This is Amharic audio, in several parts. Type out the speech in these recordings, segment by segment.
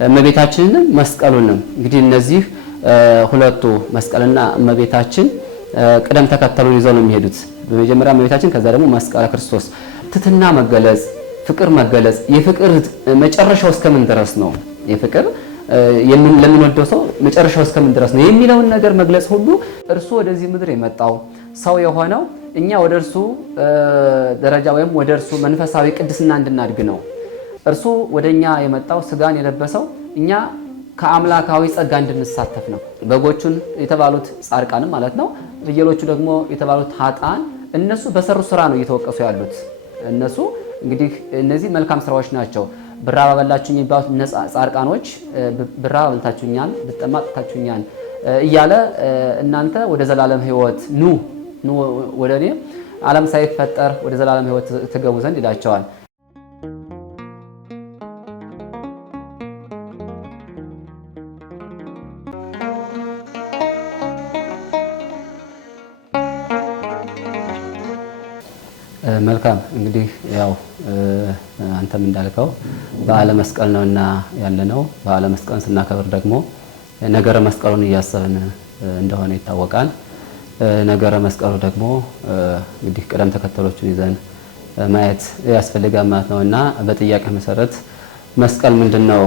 እመቤታችንንም መስቀሉንም እንግዲህ እነዚህ ሁለቱ መስቀልና እመቤታችን ቅደም ተከተሉን ይዘው ነው የሚሄዱት። በመጀመሪያ እመቤታችን ከዛ ደግሞ መስቀለ ክርስቶስ ትሕትና መገለጽ ፍቅር መገለጽ የፍቅር መጨረሻው እስከምን ድረስ ነው የፍቅር ለምንወደው ሰው መጨረሻው እስከምን ድረስ ነው የሚለውን ነገር መግለጽ ሁሉ እርሱ ወደዚህ ምድር የመጣው ሰው የሆነው እኛ ወደ እርሱ ደረጃ ወይም ወደ እርሱ መንፈሳዊ ቅድስና እንድናድግ ነው። እርሱ ወደኛ የመጣው ስጋን የለበሰው እኛ ከአምላካዊ ጸጋ እንድንሳተፍ ነው። በጎቹን የተባሉት ጻድቃንም ማለት ነው፣ ፍየሎቹ ደግሞ የተባሉት ኃጥአን እነሱ በሰሩ ስራ ነው እየተወቀሱ ያሉት። እነሱ እንግዲህ እነዚህ መልካም ስራዎች ናቸው። ብራብ አበላችሁኝ የሚባሉት ነፃ ጻድቃኖች ብራብ አበልታችሁኛል፣ ብጠማ አጠጥታችሁኛል እያለ እናንተ ወደ ዘላለም ሕይወት ኑ ወደ እኔ ዓለም ሳይፈጠር ወደ ዘላለም ሕይወት ትገቡ ዘንድ ይላቸዋል። መልካም እንግዲህ ያው አንተም እንዳልከው በዓለ መስቀል ነውና ያለነው በዓለ መስቀልን ስናከብር ደግሞ ነገረ መስቀሉን እያሰብን እንደሆነ ይታወቃል። ነገረ መስቀሉ ደግሞ እንግዲህ ቅደም ተከተሎቹን ይዘን ማየት ያስፈልጋል ማለት ነውና በጥያቄ መሰረት መስቀል ምንድነው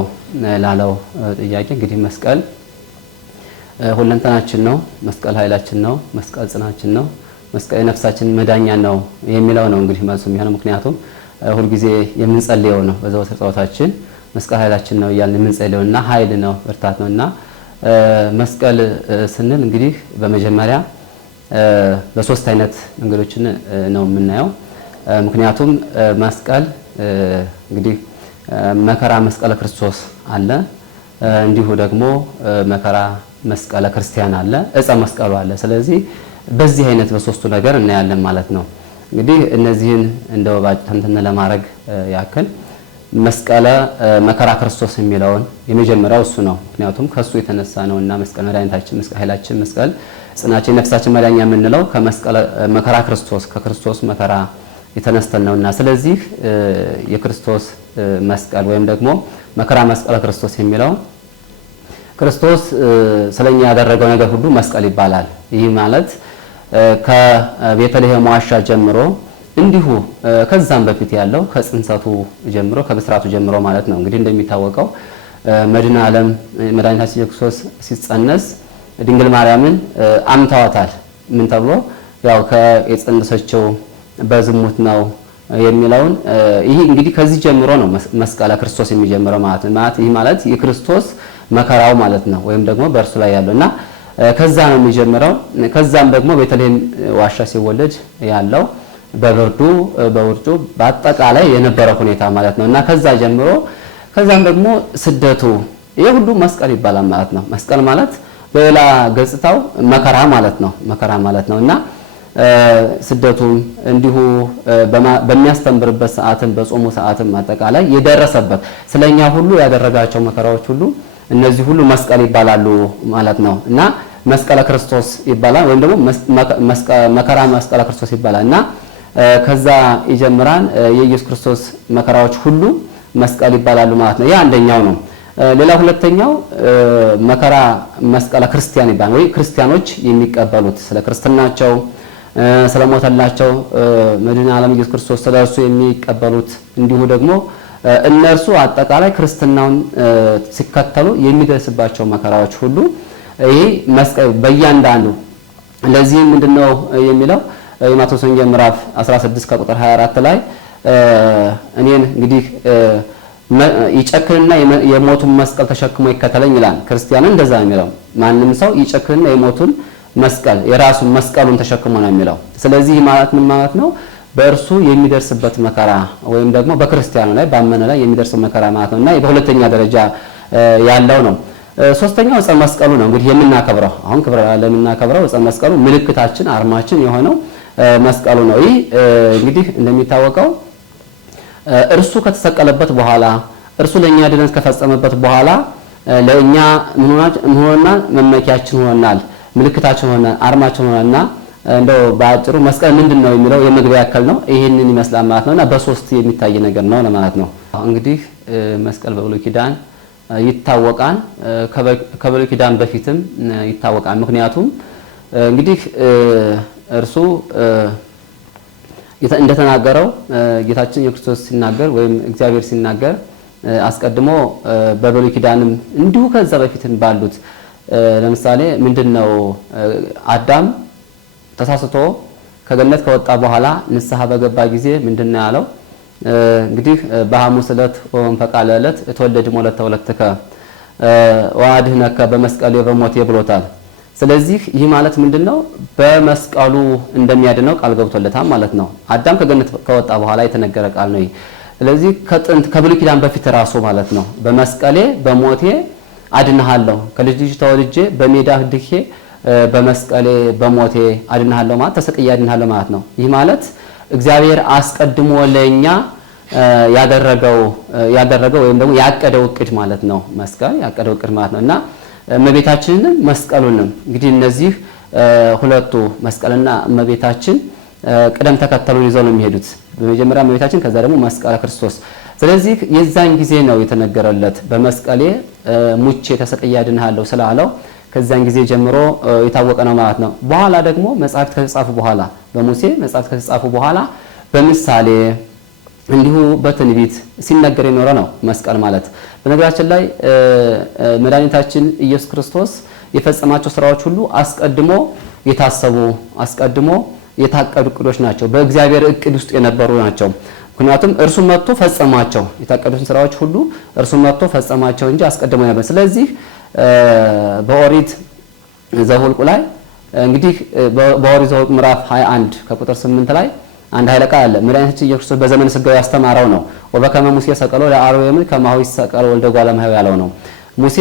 ላለው ጥያቄ እንግዲህ መስቀል ሁለንተናችን ነው፣ መስቀል ኃይላችን ነው፣ መስቀል ጽናችን ነው፣ መስቀል የነፍሳችን መዳኛ ነው የሚለው ነው እንግዲህ መልሱ የሚሆነው። ምክንያቱም ሁልጊዜ የምንጸልየው ነው በዘወትር ጸሎታችን መስቀል ኃይላችን ነው እያልን የምንጸልየውና ኃይል ነው ብርታት ነውና መስቀል ስንል እንግዲህ በመጀመሪያ በሶስት አይነት መንገዶችን ነው የምናየው። ምክንያቱም መስቀል እንግዲህ መከራ መስቀለ ክርስቶስ አለ፣ እንዲሁ ደግሞ መከራ መስቀለ ክርስቲያን አለ፣ ዕፀ መስቀሉ አለ። ስለዚህ በዚህ አይነት በሶስቱ ነገር እናያለን ማለት ነው። እንግዲህ እነዚህን እንደው ባጭተንተን ለማድረግ ያክል መስቀለ መከራ ክርስቶስ የሚለውን የመጀመሪያው እሱ ነው። ምክንያቱም ከሱ የተነሳ ነውና መስቀል መድኃኒታችን፣ መስቀል ኃይላችን፣ መስቀል ጽናችን፣ ነፍሳችን መዳኛ የምንለው ከመስቀለ መከራ ክርስቶስ ከክርስቶስ መከራ የተነስተን ነውና ስለዚህ የክርስቶስ መስቀል ወይም ደግሞ መከራ መስቀለ ክርስቶስ የሚለው ክርስቶስ ስለኛ ያደረገው ነገር ሁሉ መስቀል ይባላል። ይህ ማለት ከቤተልሔም ዋሻ ጀምሮ እንዲሁ ከዛም በፊት ያለው ከጽንሰቱ ጀምሮ ከብስራቱ ጀምሮ ማለት ነው። እንግዲህ እንደሚታወቀው መድኃኔ ዓለም መድኃኒታችን ኢየሱስ ክርስቶስ ሲጸነስ ድንግል ማርያምን አምተዋታል። ምን ተብሎ ያው ከየጸነሰችው በዝሙት ነው የሚለውን ይህ እንግዲህ ከዚህ ጀምሮ ነው መስቀለ ክርስቶስ የሚጀምረው ማለት ነው። ይህ ማለት የክርስቶስ መከራው ማለት ነው፣ ወይም ደግሞ በእርሱ ላይ ያለውና ከዛ ነው የሚጀምረው። ከዛም ደግሞ ቤተልሔም ዋሻ ሲወለድ ያለው በብርዱ በውርጩ በአጠቃላይ የነበረው ሁኔታ ማለት ነውና ከዛ ጀምሮ ከዛም ደግሞ ስደቱ ይሄ ሁሉ መስቀል ይባላል ማለት ነው። መስቀል ማለት በሌላ ገጽታው መከራ ማለት ነው፣ መከራ ማለት ነውና ስደቱም እንዲሁ በሚያስተምርበት ሰዓትም በጾሙ ሰዓትም አጠቃላይ የደረሰበት ስለኛ ሁሉ ያደረጋቸው መከራዎች ሁሉ እነዚህ ሁሉ መስቀል ይባላሉ ማለት ነው እና መስቀለ ክርስቶስ ይባላል ወይም ደግሞ መከራ መስቀለ ክርስቶስ ይባላልና ከዛ ይጀምራል። የኢየሱስ ክርስቶስ መከራዎች ሁሉ መስቀል ይባላሉ ማለት ነው። ያ አንደኛው ነው። ሌላ ሁለተኛው መከራ መስቀለ ክርስቲያን ይባላል። ወይ ክርስቲያኖች የሚቀበሉት ስለ ክርስትናቸው ስለሞተላቸው መድኃኔ ዓለም ኢየሱስ ክርስቶስ ስለእርሱ የሚቀበሉት እንዲሁ ደግሞ እነርሱ አጠቃላይ ክርስትናውን ሲከተሉ የሚደርስባቸው መከራዎች ሁሉ ይሄ መስቀል በእያንዳንዱ ለዚህ ምንድነው የሚለው የማቴዎስ ወንጌል ምዕራፍ 16 ከቁጥር 24 ላይ እኔን እንግዲህ ይጨክንና የሞቱን መስቀል ተሸክሞ ይከተለኝ ይላል። ክርስቲያን እንደዛ ነው የሚለው። ማንም ሰው ይጨክንና የሞቱን መስቀል የራሱን መስቀሉን ተሸክሞ ነው የሚለው። ስለዚህ ማለት ምን ማለት ነው? በእርሱ የሚደርስበት መከራ ወይም ደግሞ በክርስቲያኑ ላይ ባመነ ላይ የሚደርሰው መከራ ማለት ነውና በሁለተኛ ደረጃ ያለው ነው። ሶስተኛው ዕፀ መስቀሉ ነው እንግዲህ የምናከብረው አሁን ክብረ ለምናከብረው ዕፀ መስቀሉ ምልክታችን አርማችን የሆነው መስቀሉ ነው። ይህ እንግዲህ እንደሚታወቀው እርሱ ከተሰቀለበት በኋላ እርሱ ለኛ ድነት ከፈጸመበት በኋላ ለኛ ምን ሆነናል? መመኪያችን ሆነናል፣ ምልክታችን ሆነናል፣ አርማችን ሆነናልና እንደው በአጭሩ መስቀል ምንድነው የሚለው የመግቢያ ያክል ነው። ይሄንን ይመስላል ማለት ነውና በሶስት የሚታይ ነገር ነው ለማለት ነው። እንግዲህ መስቀል በብሉይ ኪዳን ይታወቃል። ከብሉይ ኪዳን በፊትም ይታወቃል። ምክንያቱም እንግዲህ እርሱ እንደተናገረው ጌታችን ኢየሱስ ክርስቶስ ሲናገር ወይም እግዚአብሔር ሲናገር አስቀድሞ በብሉይ ኪዳንም እንዲሁ ከዛ በፊትም ባሉት ለምሳሌ ምንድነው አዳም ተሳስቶ ከገነት ከወጣ በኋላ ንስሐ በገባ ጊዜ ምንድነው ያለው? እንግዲህ በሐሙስ ዕለት ወንፈቃለ ዕለት የተወለድ ሞለት ተወለድከ ወአድኅነከ በመስቀል በሞት ብሎታል። ስለዚህ ይህ ማለት ምንድነው? በመስቀሉ እንደሚያድነው ቃል ገብቶለታል ማለት ነው። አዳም ከገነት ከወጣ በኋላ የተነገረ ቃል ነው። ስለዚህ ከጥንት ከብሉይ ኪዳን በፊት ራሱ ማለት ነው በመስቀሌ በሞቴ አድንሃለሁ፣ ከልጅ ልጅ ተወልጄ በሜዳ ድኬ በመስቀሌ በሞቴ አድንሃለሁ ማለት ተሰቅዬ አድንሃለሁ ማለት ነው። ይህ ማለት እግዚአብሔር አስቀድሞ ለኛ ያደረገው ወይም ደግሞ ያቀደው እቅድ ማለት ነው። መስቀል ያቀደው እቅድ ማለት ነውና እመቤታችንንም መስቀሉንም እንግዲህ እነዚህ ሁለቱ መስቀልና እመቤታችን ቅደም ተከተሉን ይዘው ነው የሚሄዱት። በመጀመሪያ እመቤታችን ከዛ ደግሞ መስቀለ ክርስቶስ። ስለዚህ የዛን ጊዜ ነው የተነገረለት በመስቀሌ ሙቼ ተሰቅዬ አድንሃለሁ ስላለው ከዛን ጊዜ ጀምሮ የታወቀ ነው ማለት ነው። በኋላ ደግሞ መጻሕፍት ከተጻፉ በኋላ በሙሴ መጻሕፍት ከተጻፉ በኋላ በምሳሌ እንዲሁ በትንቢት ሲነገር የኖረ ነው መስቀል ማለት። በነገራችን ላይ መድኃኒታችን ኢየሱስ ክርስቶስ የፈጸማቸው ስራዎች ሁሉ አስቀድሞ የታሰቡ አስቀድሞ የታቀዱ እቅዶች ናቸው። በእግዚአብሔር እቅድ ውስጥ የነበሩ ናቸው። ምክንያቱም እርሱ መጥቶ ፈጸማቸው። የታቀዱትን ስራዎች ሁሉ እርሱ መጥቶ ፈጸማቸው እንጂ አስቀድሞ ነበር። ስለዚህ በኦሪት ዘኍልቍ ላይ እንግዲህ በኦሪት ዘኍልቍ ምዕራፍ 21 ከቁጥር 8 ላይ አንድ ኃይለ ቃል አለ። መድኃኒታችን ኢየሱስ ክርስቶስ በዘመነ ሥጋዌ ያስተማረው ነው። ወበከመ ሙሴ ሰቀሎ ለአርዌ ምድር ከማሁ ይሰቀል ወልደ እጓለ እመሕያው ያለው ነው። ሙሴ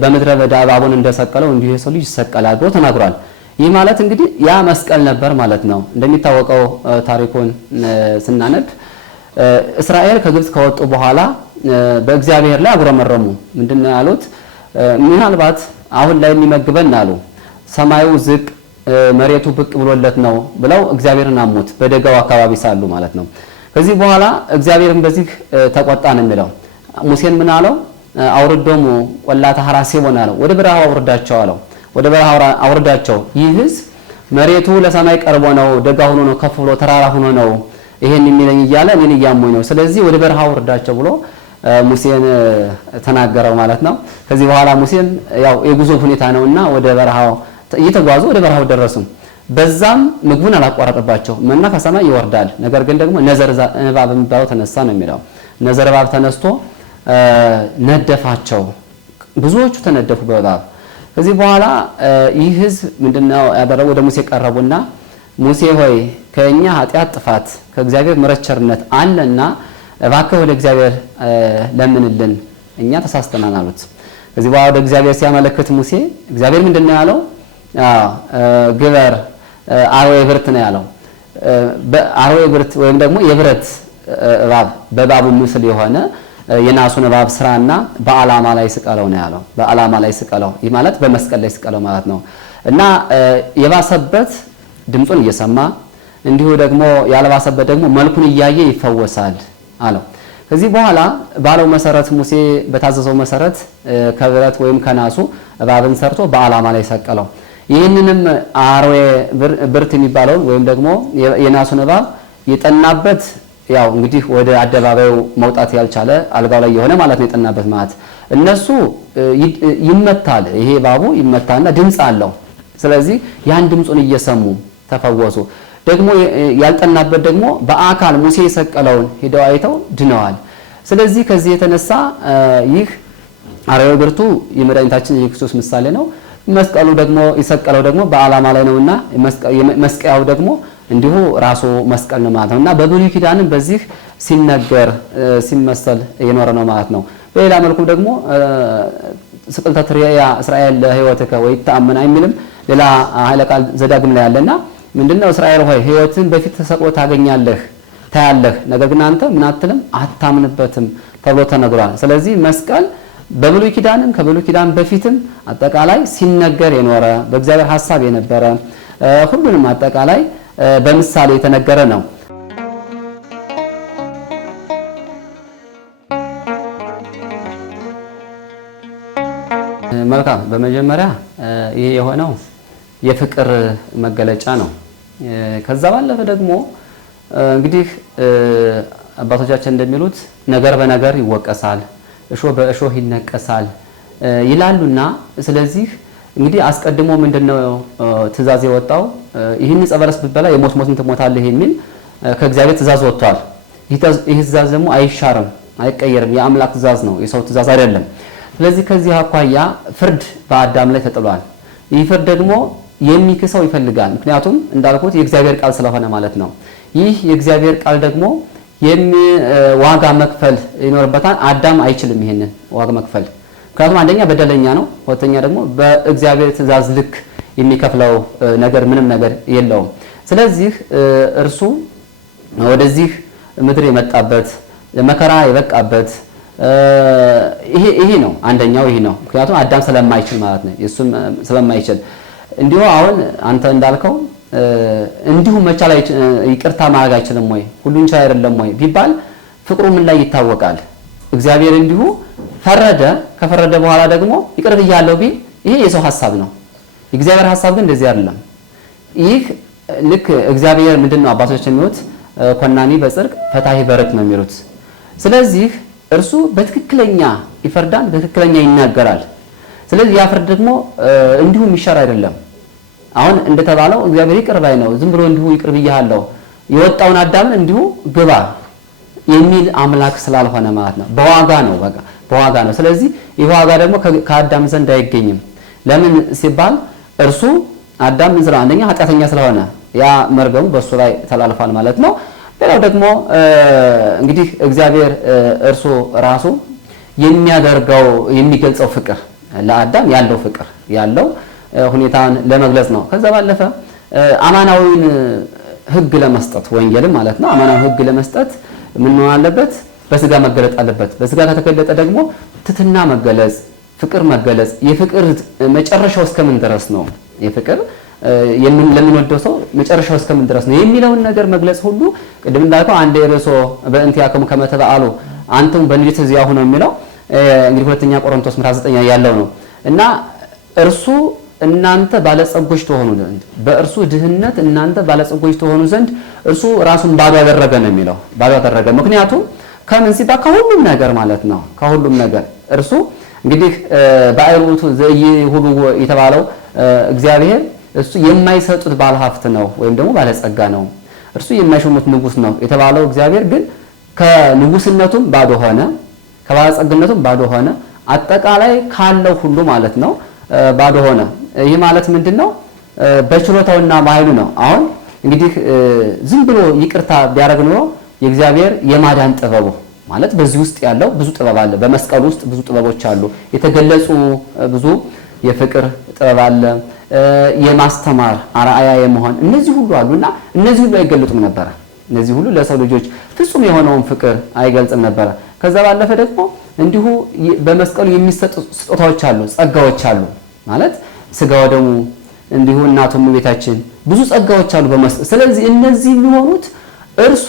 በምድረ በዳ እባቡን እንደሰቀለው እንዲሁ የሰው ልጅ ይሰቀላል ብሎ ተናግሯል። ይህ ማለት እንግዲህ ያ መስቀል ነበር ማለት ነው። እንደሚታወቀው ታሪኩን ስናነብ እስራኤል ከግብጽ ከወጡ በኋላ በእግዚአብሔር ላይ አጉረመረሙ። ምንድነው ያሉት? ምናልባት አሁን ላይ የሚመግበን አሉ ሰማዩ ዝቅ መሬቱ ብቅ ብሎለት ነው ብለው እግዚአብሔርን አሙት። በደጋው አካባቢ ሳሉ ማለት ነው። ከዚህ በኋላ እግዚአብሔርን በዚህ ተቆጣ ነው የሚለው። ሙሴን ምን አለው? አውርዶሙ ቆላተ ሐራሴቦን አለው። ወደ በረሃው አውርዳቸው አለው። ወደ በረሃው አውርዳቸው። ይህ ሕዝብ መሬቱ ለሰማይ ቀርቦ ነው፣ ደጋ ሆኖ ነው፣ ከፍ ብሎ ተራራ ሆኖ ነው ይሄን የሚለኝ እያለ እኔን እያሙኝ ነው። ስለዚህ ወደ በረሃው አውርዳቸው ብሎ ሙሴን ተናገረው ማለት ነው። ከዚህ በኋላ ሙሴን ያው የጉዞ ሁኔታ ነውና ወደ በረሃው እየተጓዙ ወደ በረሃው ደረሱ። በዛም ምግቡን አላቋረጠባቸው። መና ከሰማይ ይወርዳል። ነገር ግን ደግሞ ነዘር እባብ የሚባለው ተነሳ ነው የሚለው። ነዘር እባብ ተነስቶ ነደፋቸው። ብዙዎቹ ተነደፉ በእባብ። ከዚህ በኋላ ይህ ሕዝብ ምንድነው ያደረገው? ወደ ሙሴ ቀረቡና ሙሴ ሆይ ከኛ ኃጢአት ጥፋት ከእግዚአብሔር ምሕረት ቸርነት አለና እባክህ ወደ እግዚአብሔር ለምንልን እኛ ተሳስተናል አሉት። ከዚህ በኋላ ወደ እግዚአብሔር ሲያመለክት ሙሴ እግዚአብሔር ምንድነው ያለው? ግበር አርዌ ብርት ነው ያለው። አርዌ ብርት ወይም ደግሞ የብረት እባብ በእባቡ ምስል የሆነ የናሱን እባብ ስራና በዓላማ ላይ ስቀለው ነው ያለው። በዓላማ ላይ ስቀለው፣ ይህ ማለት በመስቀል ላይ ስቀለው ማለት ነው። እና የባሰበት ድምፁን እየሰማ እንዲሁ ደግሞ ያልባሰበት ደግሞ መልኩን እያየ ይፈወሳል አለው። ከዚህ በኋላ ባለው መሰረት ሙሴ በታዘዘው መሰረት ከብረት ወይም ከናሱ እባብን ሰርቶ በዓላማ ላይ ሰቀለው። ይህንንም አርዌ ብርት የሚባለውን ወይም ደግሞ የናሱን እባብ የጠናበት ያው እንግዲህ ወደ አደባባዩ መውጣት ያልቻለ አልጋው ላይ የሆነ ማለት ነው። የጠናበት ማለት እነሱ ይመታል። ይሄ እባቡ ይመታና ድምፅ አለው። ስለዚህ ያን ድምፁን እየሰሙ ተፈወሱ። ደግሞ ያልጠናበት ደግሞ በአካል ሙሴ የሰቀለውን ሄደው አይተው ድነዋል። ስለዚህ ከዚህ የተነሳ ይህ አርዌ ብርቱ የመድኃኒታችን የክርስቶስ ምሳሌ ነው። መስቀሉ ደግሞ የሰቀለው ደግሞ በዓላማ ላይ ነውና መስቀያው ደግሞ እንዲሁ ራሱ መስቀል ነው ማለት ነውና በብሉይ ኪዳንም በዚህ ሲነገር ሲመሰል የኖረ ነው ማለት ነው። በሌላ መልኩ ደግሞ ስቅልተ ትርያ እስራኤል ለሕይወትከ ወይተአመን አይምልም ሌላ ኃይለ ቃል ዘዳግም ላይ ያለና ምንድነው? እስራኤል ሆይ ሕይወትን በፊት ተሰቅሎ ታገኛለህ ታያለህ፣ ነገር ግን አንተ ምን አትልም አታምንበትም ተብሎ ተነግሯል። ስለዚህ መስቀል በብሉይ ኪዳንም ከብሉይ ኪዳን በፊትም አጠቃላይ ሲነገር የኖረ በእግዚአብሔር ሐሳብ የነበረ ሁሉንም አጠቃላይ በምሳሌ የተነገረ ነው። መልካም። በመጀመሪያ ይሄ የሆነው የፍቅር መገለጫ ነው። ከዛ ባለፈ ደግሞ እንግዲህ አባቶቻችን እንደሚሉት ነገር በነገር ይወቀሳል፣ እሾህ በእሾህ ይነቀሳል ይላሉና ስለዚህ እንግዲህ አስቀድሞ ምንድነው ትእዛዝ የወጣው ይህን ዕፀ በለስ ብትበላ የሞት ሞትን ትሞታለህ የሚል ከእግዚአብሔር ትእዛዝ ወጥቷል። ይህ ትእዛዝ ደግሞ አይሻርም፣ አይቀየርም። የአምላክ ትእዛዝ ነው፣ የሰው ትእዛዝ አይደለም። ስለዚህ ከዚህ አኳያ ፍርድ በአዳም ላይ ተጥሏል። ይህ ፍርድ ደግሞ የሚክሰው ይፈልጋል። ምክንያቱም እንዳልኩት የእግዚአብሔር ቃል ስለሆነ ማለት ነው። ይህ የእግዚአብሔር ቃል ደግሞ ዋጋ መክፈል ይኖርበታል። አዳም አይችልም ይሄንን ዋጋ መክፈል። ምክንያቱም አንደኛ በደለኛ ነው፣ ሁለተኛ ደግሞ በእግዚአብሔር ትእዛዝ ልክ የሚከፍለው ነገር ምንም ነገር የለውም። ስለዚህ እርሱ ወደዚህ ምድር የመጣበት መከራ የበቃበት ይሄ ነው። አንደኛው ይሄ ነው። ምክንያቱም አዳም ስለማይችል ማለት ነው። እሱም ስለማይችል እንዲሁ አሁን አንተ እንዳልከው እንዲሁ መቻል ይቅርታ ማድረግ አይችልም ወይ ሁሉን ቻይ አይደለም ወይ ቢባል ፍቅሩ ምን ላይ ይታወቃል? እግዚአብሔር እንዲሁ ፈረደ። ከፈረደ በኋላ ደግሞ ይቅር ብያለሁ ቢል ይሄ የሰው ሐሳብ ነው። የእግዚአብሔር ሐሳብ ግን እንደዚህ አይደለም። ይህ ልክ እግዚአብሔር ምንድነው አባቶች የሚሉት ኮናኒ በጽድቅ ፈታሂ በርቅ ነው የሚሉት። ስለዚህ እርሱ በትክክለኛ ይፈርዳል፣ በትክክለኛ ይናገራል። ስለዚህ ያ ፍርድ ደግሞ እንዲሁ የሚሻር አይደለም። አሁን እንደተባለው እግዚአብሔር ይቅር ባይ ነው። ዝም ብሎ እንዲሁ ይቅር ብያለሁ የወጣውን አዳምን እንዲሁ ግባ የሚል አምላክ ስላልሆነ ማለት ነው። በዋጋ ነው፣ በቃ በዋጋ ነው። ስለዚህ ይህ ዋጋ ደግሞ ከአዳም ዘንድ አይገኝም። ለምን ሲባል እርሱ አዳም ምን አንደኛ ኃጢአተኛ ስለሆነ ያ መርገሙ በእሱ ላይ ተላልፏል ማለት ነው። ሌላው ደግሞ እንግዲህ እግዚአብሔር እርሱ ራሱ የሚያደርገው የሚገልጸው ፍቅር ለአዳም ያለው ፍቅር ያለው ሁኔታን ለመግለጽ ነው። ከዛ ባለፈ አማናዊን ሕግ ለመስጠት ወንጌልም ማለት ነው። አማናዊ ሕግ ለመስጠት ምን መሆን አለበት? በስጋ መገለጥ አለበት። በስጋ ከተገለጠ ደግሞ ትትና መገለጽ፣ ፍቅር መገለጽ። የፍቅር መጨረሻው እስከምን ድረስ ነው? የፍቅር ለምንወደው ሰው መጨረሻው እስከምን ድረስ ነው የሚለውን ነገር መግለጽ ሁሉ ቅድም እንዳልከው አንድ የርሶ በእንቲአክሙ ከመ ተበአሉ አንተም በንዴት እዚያው ነው የሚለው እንግዲህ ሁለተኛ ቆሮንቶስ ምዕራፍ 9 ያለው ነው እና እርሱ እናንተ ባለጸጎች ተሆኑ ዘንድ በእርሱ ድህነት እናንተ ባለጸጎች ተሆኑ ዘንድ እርሱ ራሱን ባዶ ያደረገ ነው የሚለው። ባዶ ያደረገ ምክንያቱም ከምን ሲባል ከሁሉም ነገር ማለት ነው። ከሁሉም ነገር እርሱ እንግዲህ ባይሩቱ ዘይሁሉ የተባለው እግዚአብሔር እሱ የማይሰጡት ባለሀብት ነው ወይም ደግሞ ባለጸጋ ነው። እርሱ የማይሾሙት ንጉስ ነው የተባለው እግዚአብሔር ግን ከንጉስነቱም ባዶ ሆነ፣ ከባለጸግነቱም ባዶ ሆነ፣ አጠቃላይ ካለው ሁሉ ማለት ነው ባዶ ሆነ። ይህ ማለት ምንድነው? በችሎታውና በኃይሉ ነው። አሁን እንግዲህ ዝም ብሎ ይቅርታ ቢያደርግ ኖሮ የእግዚአብሔር የማዳን ጥበቡ ማለት በዚህ ውስጥ ያለው ብዙ ጥበብ አለ። በመስቀል ውስጥ ብዙ ጥበቦች አሉ የተገለጹ፣ ብዙ የፍቅር ጥበብ አለ፣ የማስተማር አርአያ የመሆን እነዚህ ሁሉ አሉና እነዚህ ሁሉ አይገለጡም ነበር። እነዚህ ሁሉ ለሰው ልጆች ፍጹም የሆነውን ፍቅር አይገልጽም ነበር። ከዛ ባለፈ ደግሞ እንዲሁ በመስቀሉ የሚሰጡ ስጦታዎች አሉ፣ ጸጋዎች አሉ ማለት ስጋ ወደሙ እንዲሁ እናቱም ቤታችን ብዙ ጸጋዎች አሉ በመስቀል። ስለዚህ እነዚህ የሚሆኑት እርሱ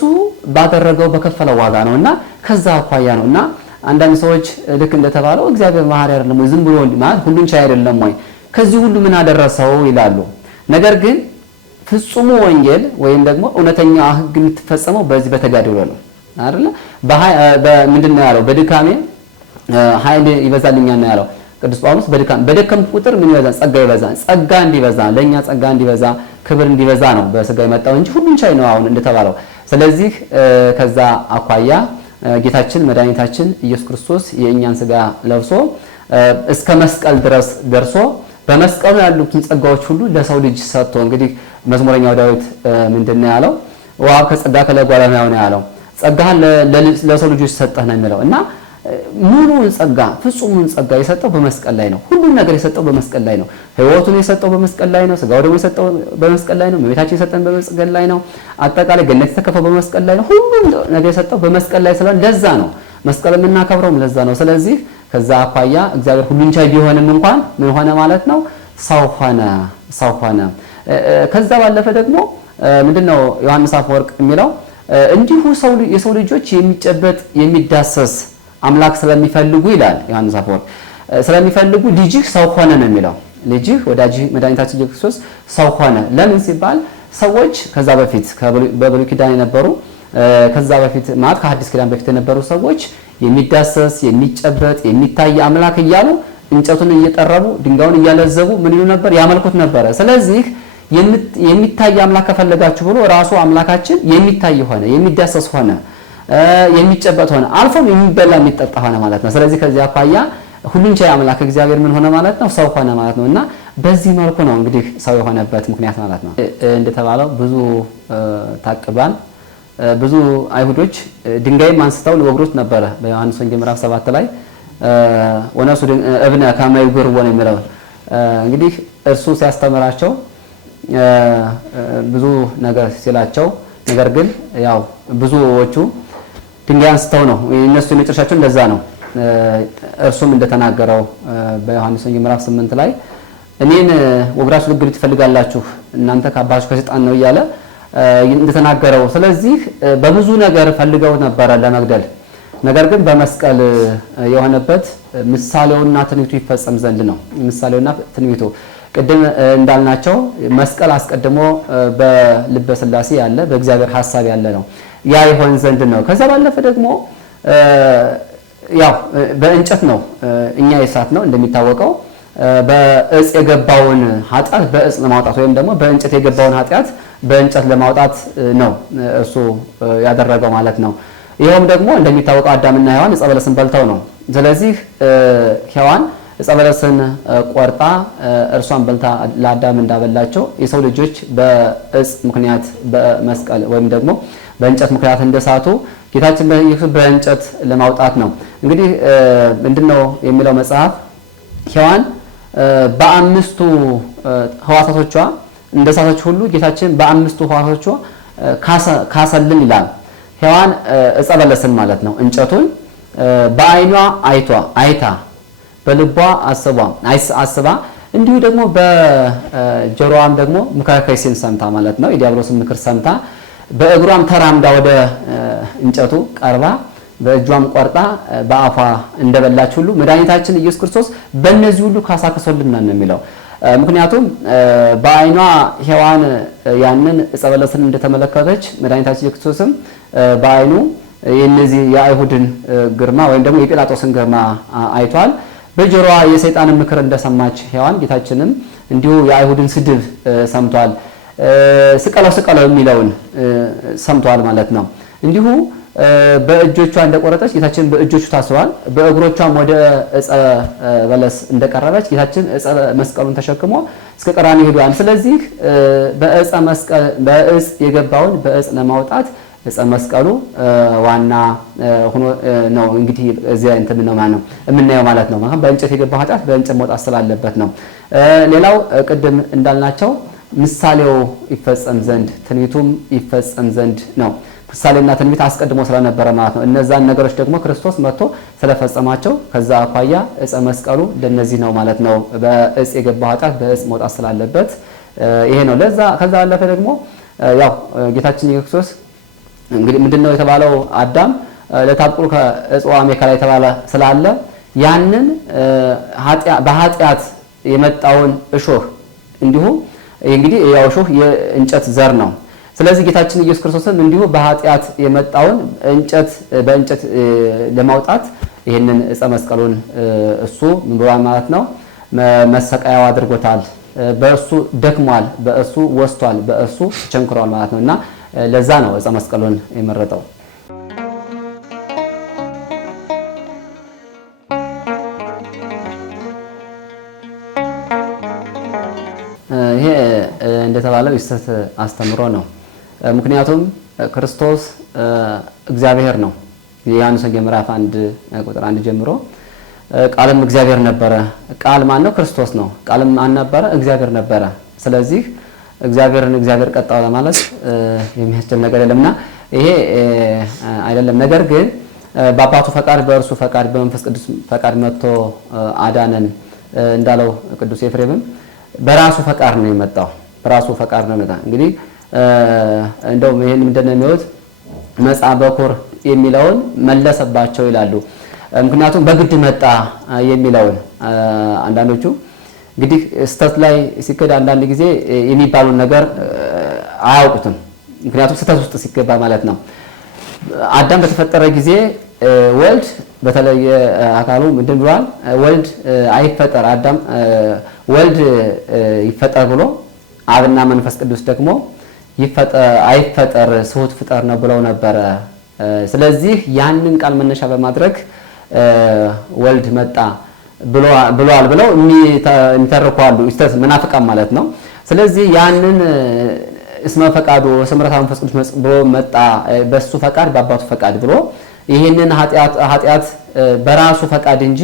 ባደረገው በከፈለው ዋጋ ነውና ከዛ አኳያ ነውና አንዳንድ ሰዎች ልክ እንደተባለው እግዚአብሔር መሐሪ አይደለም ወይ ዝም ብሎ ማለት ሁሉን ቻይ አይደለም ወይ ከዚህ ሁሉ ምን አደረሰው ይላሉ። ነገር ግን ፍጹሙ ወንጌል ወይም ደግሞ እውነተኛ ሕግ የምትፈጸመው በዚህ በተጋድሎ ነው አይደለ? በምንድን ነው ያለው? በድካሜ ኃይል ይበዛልኛል ነው ያለው ቅዱስ ጳውሎስ። በደከም ቁጥር ምን ይበዛል? ጸጋ ይበዛል። ጸጋ እንዲበዛ ለኛ ጸጋ እንዲበዛ ክብር እንዲበዛ ነው በስጋ የመጣው እንጂ ሁሉን ቻይ ነው አሁን እንደተባለው። ስለዚህ ከዛ አኳያ ጌታችን መድኃኒታችን ኢየሱስ ክርስቶስ የእኛን ስጋ ለብሶ እስከ መስቀል ድረስ ደርሶ በመስቀሉ ያሉትን ጸጋዎች ሁሉ ለሰው ልጅ ሰጥቶ እንግዲህ መዝሙረኛው ዳዊት ምንድነው ያለው? ወአብ ከጸጋ ከለጓለማው ነው ያለው። ጸጋህን ለሰው ልጆች ሰጠህ ነው የሚለው እና ሙሉውን ጸጋ ፍጹሙን ጸጋ የሰጠው በመስቀል ላይ ነው። ሁሉን ነገር የሰጠው በመስቀል ላይ ነው። ሕይወቱን የሰጠው በመስቀል ላይ ነው። ስጋው ደግሞ የሰጠው በመስቀል ላይ ነው። እመቤታችን የሰጠን በመስቀል ላይ ነው። አጠቃላይ ገነት የተከፈው በመስቀል ላይ ነው። ሁሉም ነገር የሰጠው በመስቀል ላይ ስለሆነ ለዛ ነው መስቀል የምናከብረውም ለዛ ነው። ስለዚህ ከዛ አኳያ እግዚአብሔር ሁሉን ቻይ ቢሆንም እንኳን ምን ሆነ ማለት ነው? ሰው ሆነ። ከዛ ባለፈ ደግሞ ምንድነው ዮሐንስ አፈወርቅ የሚለው እንዲሁ የሰው ልጆች የሚጨበጥ የሚዳሰስ አምላክ ስለሚፈልጉ ይላል ዮሐንስ አፈወርቅ። ስለሚፈልጉ ልጅህ ሰው ሆነ ነው የሚለው። ልጅህ ወዳጅህ መድኃኒታችን ኢየሱስ ክርስቶስ ሰው ሆነ። ለምን ሲባል ሰዎች ከዛ በፊት በብሉይ ኪዳን የነበሩ ከዛ በፊት ማለት ከሐዲስ ኪዳን በፊት የነበሩ ሰዎች የሚዳሰስ የሚጨበጥ የሚታይ አምላክ እያሉ እንጨቱን እየጠረቡ ድንጋዩን እያለዘቡ ምን ይሉ ነበር? ያመልኩት ነበረ። ስለዚህ የሚታይ አምላክ ከፈለጋችሁ ብሎ ራሱ አምላካችን የሚታይ ሆነ፣ የሚዳሰስ ሆነ፣ የሚጨበጥ ሆነ፣ አልፎም የሚበላ የሚጠጣ ሆነ ማለት ነው። ስለዚህ ከዚህ አኳያ ሁሉን ቻይ አምላክ እግዚአብሔር ምን ሆነ ማለት ነው? ሰው ሆነ ማለት ነው። እና በዚህ መልኩ ነው እንግዲህ ሰው የሆነበት ምክንያት ማለት ነው። እንደተባለው ብዙ ታቅባን ብዙ አይሁዶች ድንጋይም አንስተው ሊወግሩት ነበረ። በዮሐንስ ወንጌል ምዕራፍ 7 ላይ ወነሱ እብነ ከመ ይጉርዎ ነው የሚለው። እንግዲህ እርሱ ሲያስተምራቸው ብዙ ነገር ሲላቸው፣ ነገር ግን ያው ብዙዎቹ ድንጋይ አንስተው ነው እነሱ የመጨረሻቸው እንደዛ ነው። እርሱም እንደተናገረው በዮሐንስ ወንጌል ምዕራፍ 8 ላይ እኔን ወግራችሁ ልትገሉ ትፈልጋላችሁ እናንተ ከአባታችሁ ከሰይጣን ነው እያለ እንደተናገረው። ስለዚህ በብዙ ነገር ፈልገው ነበረ ለመግደል። ነገር ግን በመስቀል የሆነበት ምሳሌውና ትንቢቱ ይፈጸም ዘንድ ነው። ምሳሌውና ትንቢቱ ቅድም እንዳልናቸው መስቀል አስቀድሞ በልበ ሥላሴ ያለ በእግዚአብሔር ሐሳብ ያለ ነው። ያ ይሆን ዘንድ ነው። ከዛ ባለፈ ደግሞ ያው በእንጨት ነው። እኛ የሳት ነው እንደሚታወቀው በእጽ የገባውን ኃጢአት በእጽ ለማውጣት ወይም ደግሞ በእንጨት የገባውን ኃጢአት በእንጨት ለማውጣት ነው እሱ ያደረገው ማለት ነው። ይሄውም ደግሞ እንደሚታወቀው አዳምና ሔዋን ዕፀ በለስን በልተው ነው። ስለዚህ ሔዋን ዕፀ በለስን ቆርጣ እርሷን በልታ ለአዳም እንዳበላቸው የሰው ልጆች በእጽ ምክንያት በመስቀል ወይም ደግሞ በእንጨት ምክንያት እንደሳቱ ጌታችን በኢየሱስ በእንጨት ለማውጣት ነው። እንግዲህ ምንድነው የሚለው መጽሐፍ? ሔዋን በአምስቱ ሕዋሳቶቿ እንደሳተች ሁሉ ጌታችን በአምስቱ ሕዋሳቶቿ ካሰልን ይላል። ሔዋን ዕፀ በለስን ማለት ነው እንጨቱን በዓይኗ አይታ በልቧ አስባ እንዲሁ ደግሞ በጆሮዋም ደግሞ ምክረ ከይሲን ሰምታ ማለት ነው የዲያብሎስን ምክር ሰምታ በእግሯም ተራምዳ ወደ እንጨቱ ቀርባ በእጇም ቆርጣ በአፏ እንደበላች ሁሉ መድኃኒታችን ኢየሱስ ክርስቶስ በእነዚህ ሁሉ ካሳ ከሶልናል ነው የሚለው። ምክንያቱም በዓይኗ ሔዋን ያንን ዕፀ በለስን እንደተመለከተች መድኃኒታችን ኢየሱስ ክርስቶስም በዓይኑ የነዚህ የአይሁድን ግርማ ወይም ደግሞ የጲላጦስን ግርማ አይቷል። በጆሮዋ የሰይጣንን ምክር እንደሰማች ሔዋን ጌታችንም እንዲሁ የአይሁድን ስድብ ሰምቷል። ስቀለው የሚለውን ሰምቷል ማለት ነው። እንዲሁ በእጆቿ እንደቆረጠች ጌታችን በእጆቹ ታስሯል። በእግሮቿም ወደ ዕፀ በለስ እንደቀረበች ጌታችን ዕፀ መስቀሉን ተሸክሞ እስከ ቀራንዮ ሄዷል። ስለዚህ በዕፅ የገባውን በዕፅ ለማውጣት ዕፀ መስቀሉ ዋና ሆኖ ነው እንግዲህ እዚያ እንትን ነው ማለት ነው የምናየው ማለት ነው። በእንጨት የገባው ኃጢአት በእንጨት መውጣት ስላለበት ነው። ሌላው ቅድም እንዳልናቸው ምሳሌው ይፈጸም ዘንድ ትንቢቱም ይፈጸም ዘንድ ነው። ምሳሌና ትንቢት አስቀድሞ ስለነበረ ማለት ነው። እነዛን ነገሮች ደግሞ ክርስቶስ መጥቶ ስለፈጸማቸው ከዛ አኳያ ዕፀ መስቀሉ ለነዚህ ነው ማለት ነው። በዕፅ የገባው ኃጢአት በዕፅ መውጣት ስላለበት ይሄ ነው። ከዛ አለፈ ደግሞ ያው ጌታችን ኢየሱስ ክርስቶስ እንግዲህ ምንድነው የተባለው? አዳም ለታጥቁ ከዕፀ አሜከላ የተባለ ስላለ ያንን በኃጢአት የመጣውን እሾህ እንዲሁ እንግዲህ ያው እሾህ የእንጨት ዘር ነው። ስለዚህ ጌታችን ኢየሱስ ክርስቶስም እንዲሁ በኃጢአት የመጣውን በእንጨት ለማውጣት ይሄንን ዕፀ መስቀሉን እሱ ምን ብሏል ማለት ነው መሰቃያው አድርጎታል። በእሱ ደክሟል፣ በእሱ ወስቷል፣ በእሱ ቸንክሯል ማለት ነው። እና ለዛ ነው ዕፀ መስቀሉን የመረጠው። ይሄ እንደተባለው የሐሰት አስተምሮ ነው። ምክንያቱም ክርስቶስ እግዚአብሔር ነው። የዮሐንስ ወንጌል ምዕራፍ 1 ቁጥር 1 ጀምሮ ቃልም እግዚአብሔር ነበረ። ቃል ማን ነው? ክርስቶስ ነው። ቃልም ማን ነበረ? እግዚአብሔር ነበረ። ስለዚህ እግዚአብሔርን እግዚአብሔር ቀጣው ለማለት የሚያስችል ነገር የለምና ይሄ አይደለም። ነገር ግን በአባቱ ፈቃድ በእርሱ ፈቃድ በመንፈስ ቅዱስ ፈቃድ መጥቶ አዳነን እንዳለው ቅዱስ ኤፍሬምም በራሱ ፈቃድ ነው የመጣው። በራሱ ፈቃድ ነው የመጣው። እንግዲህ እንደውም ይሄን ምንድነው የሚሉት መጽአ በኩር የሚለውን መለሰባቸው ይላሉ። ምክንያቱም በግድ መጣ የሚለውን አንዳንዶቹ እንግዲህ ስተት ላይ ሲከዳ አንዳንድ ጊዜ የሚባሉን ነገር አያውቁትም። ምክንያቱም ስተት ውስጥ ሲገባ ማለት ነው። አዳም በተፈጠረ ጊዜ ወልድ በተለየ አካሉ ምንድን ብሏል? ወልድ አይፈጠር አዳም ወልድ ይፈጠር ብሎ አብና መንፈስ ቅዱስ ደግሞ አይፈጠር ስሁት ፍጠር ነው ብለው ነበረ። ስለዚህ ያንን ቃል መነሻ በማድረግ ወልድ መጣ ብለዋል ብለው የሚተርኳሉ ስተት መናፍቃን ማለት ነው። ስለዚህ ያንን እስመ ፈቃዱ ስምረተ መንፈስ ቅዱስ ብሎ መጣ በሱ ፈቃድ በአባቱ ፈቃድ ብሎ ይህንን ኃጢአት በራሱ ፈቃድ እንጂ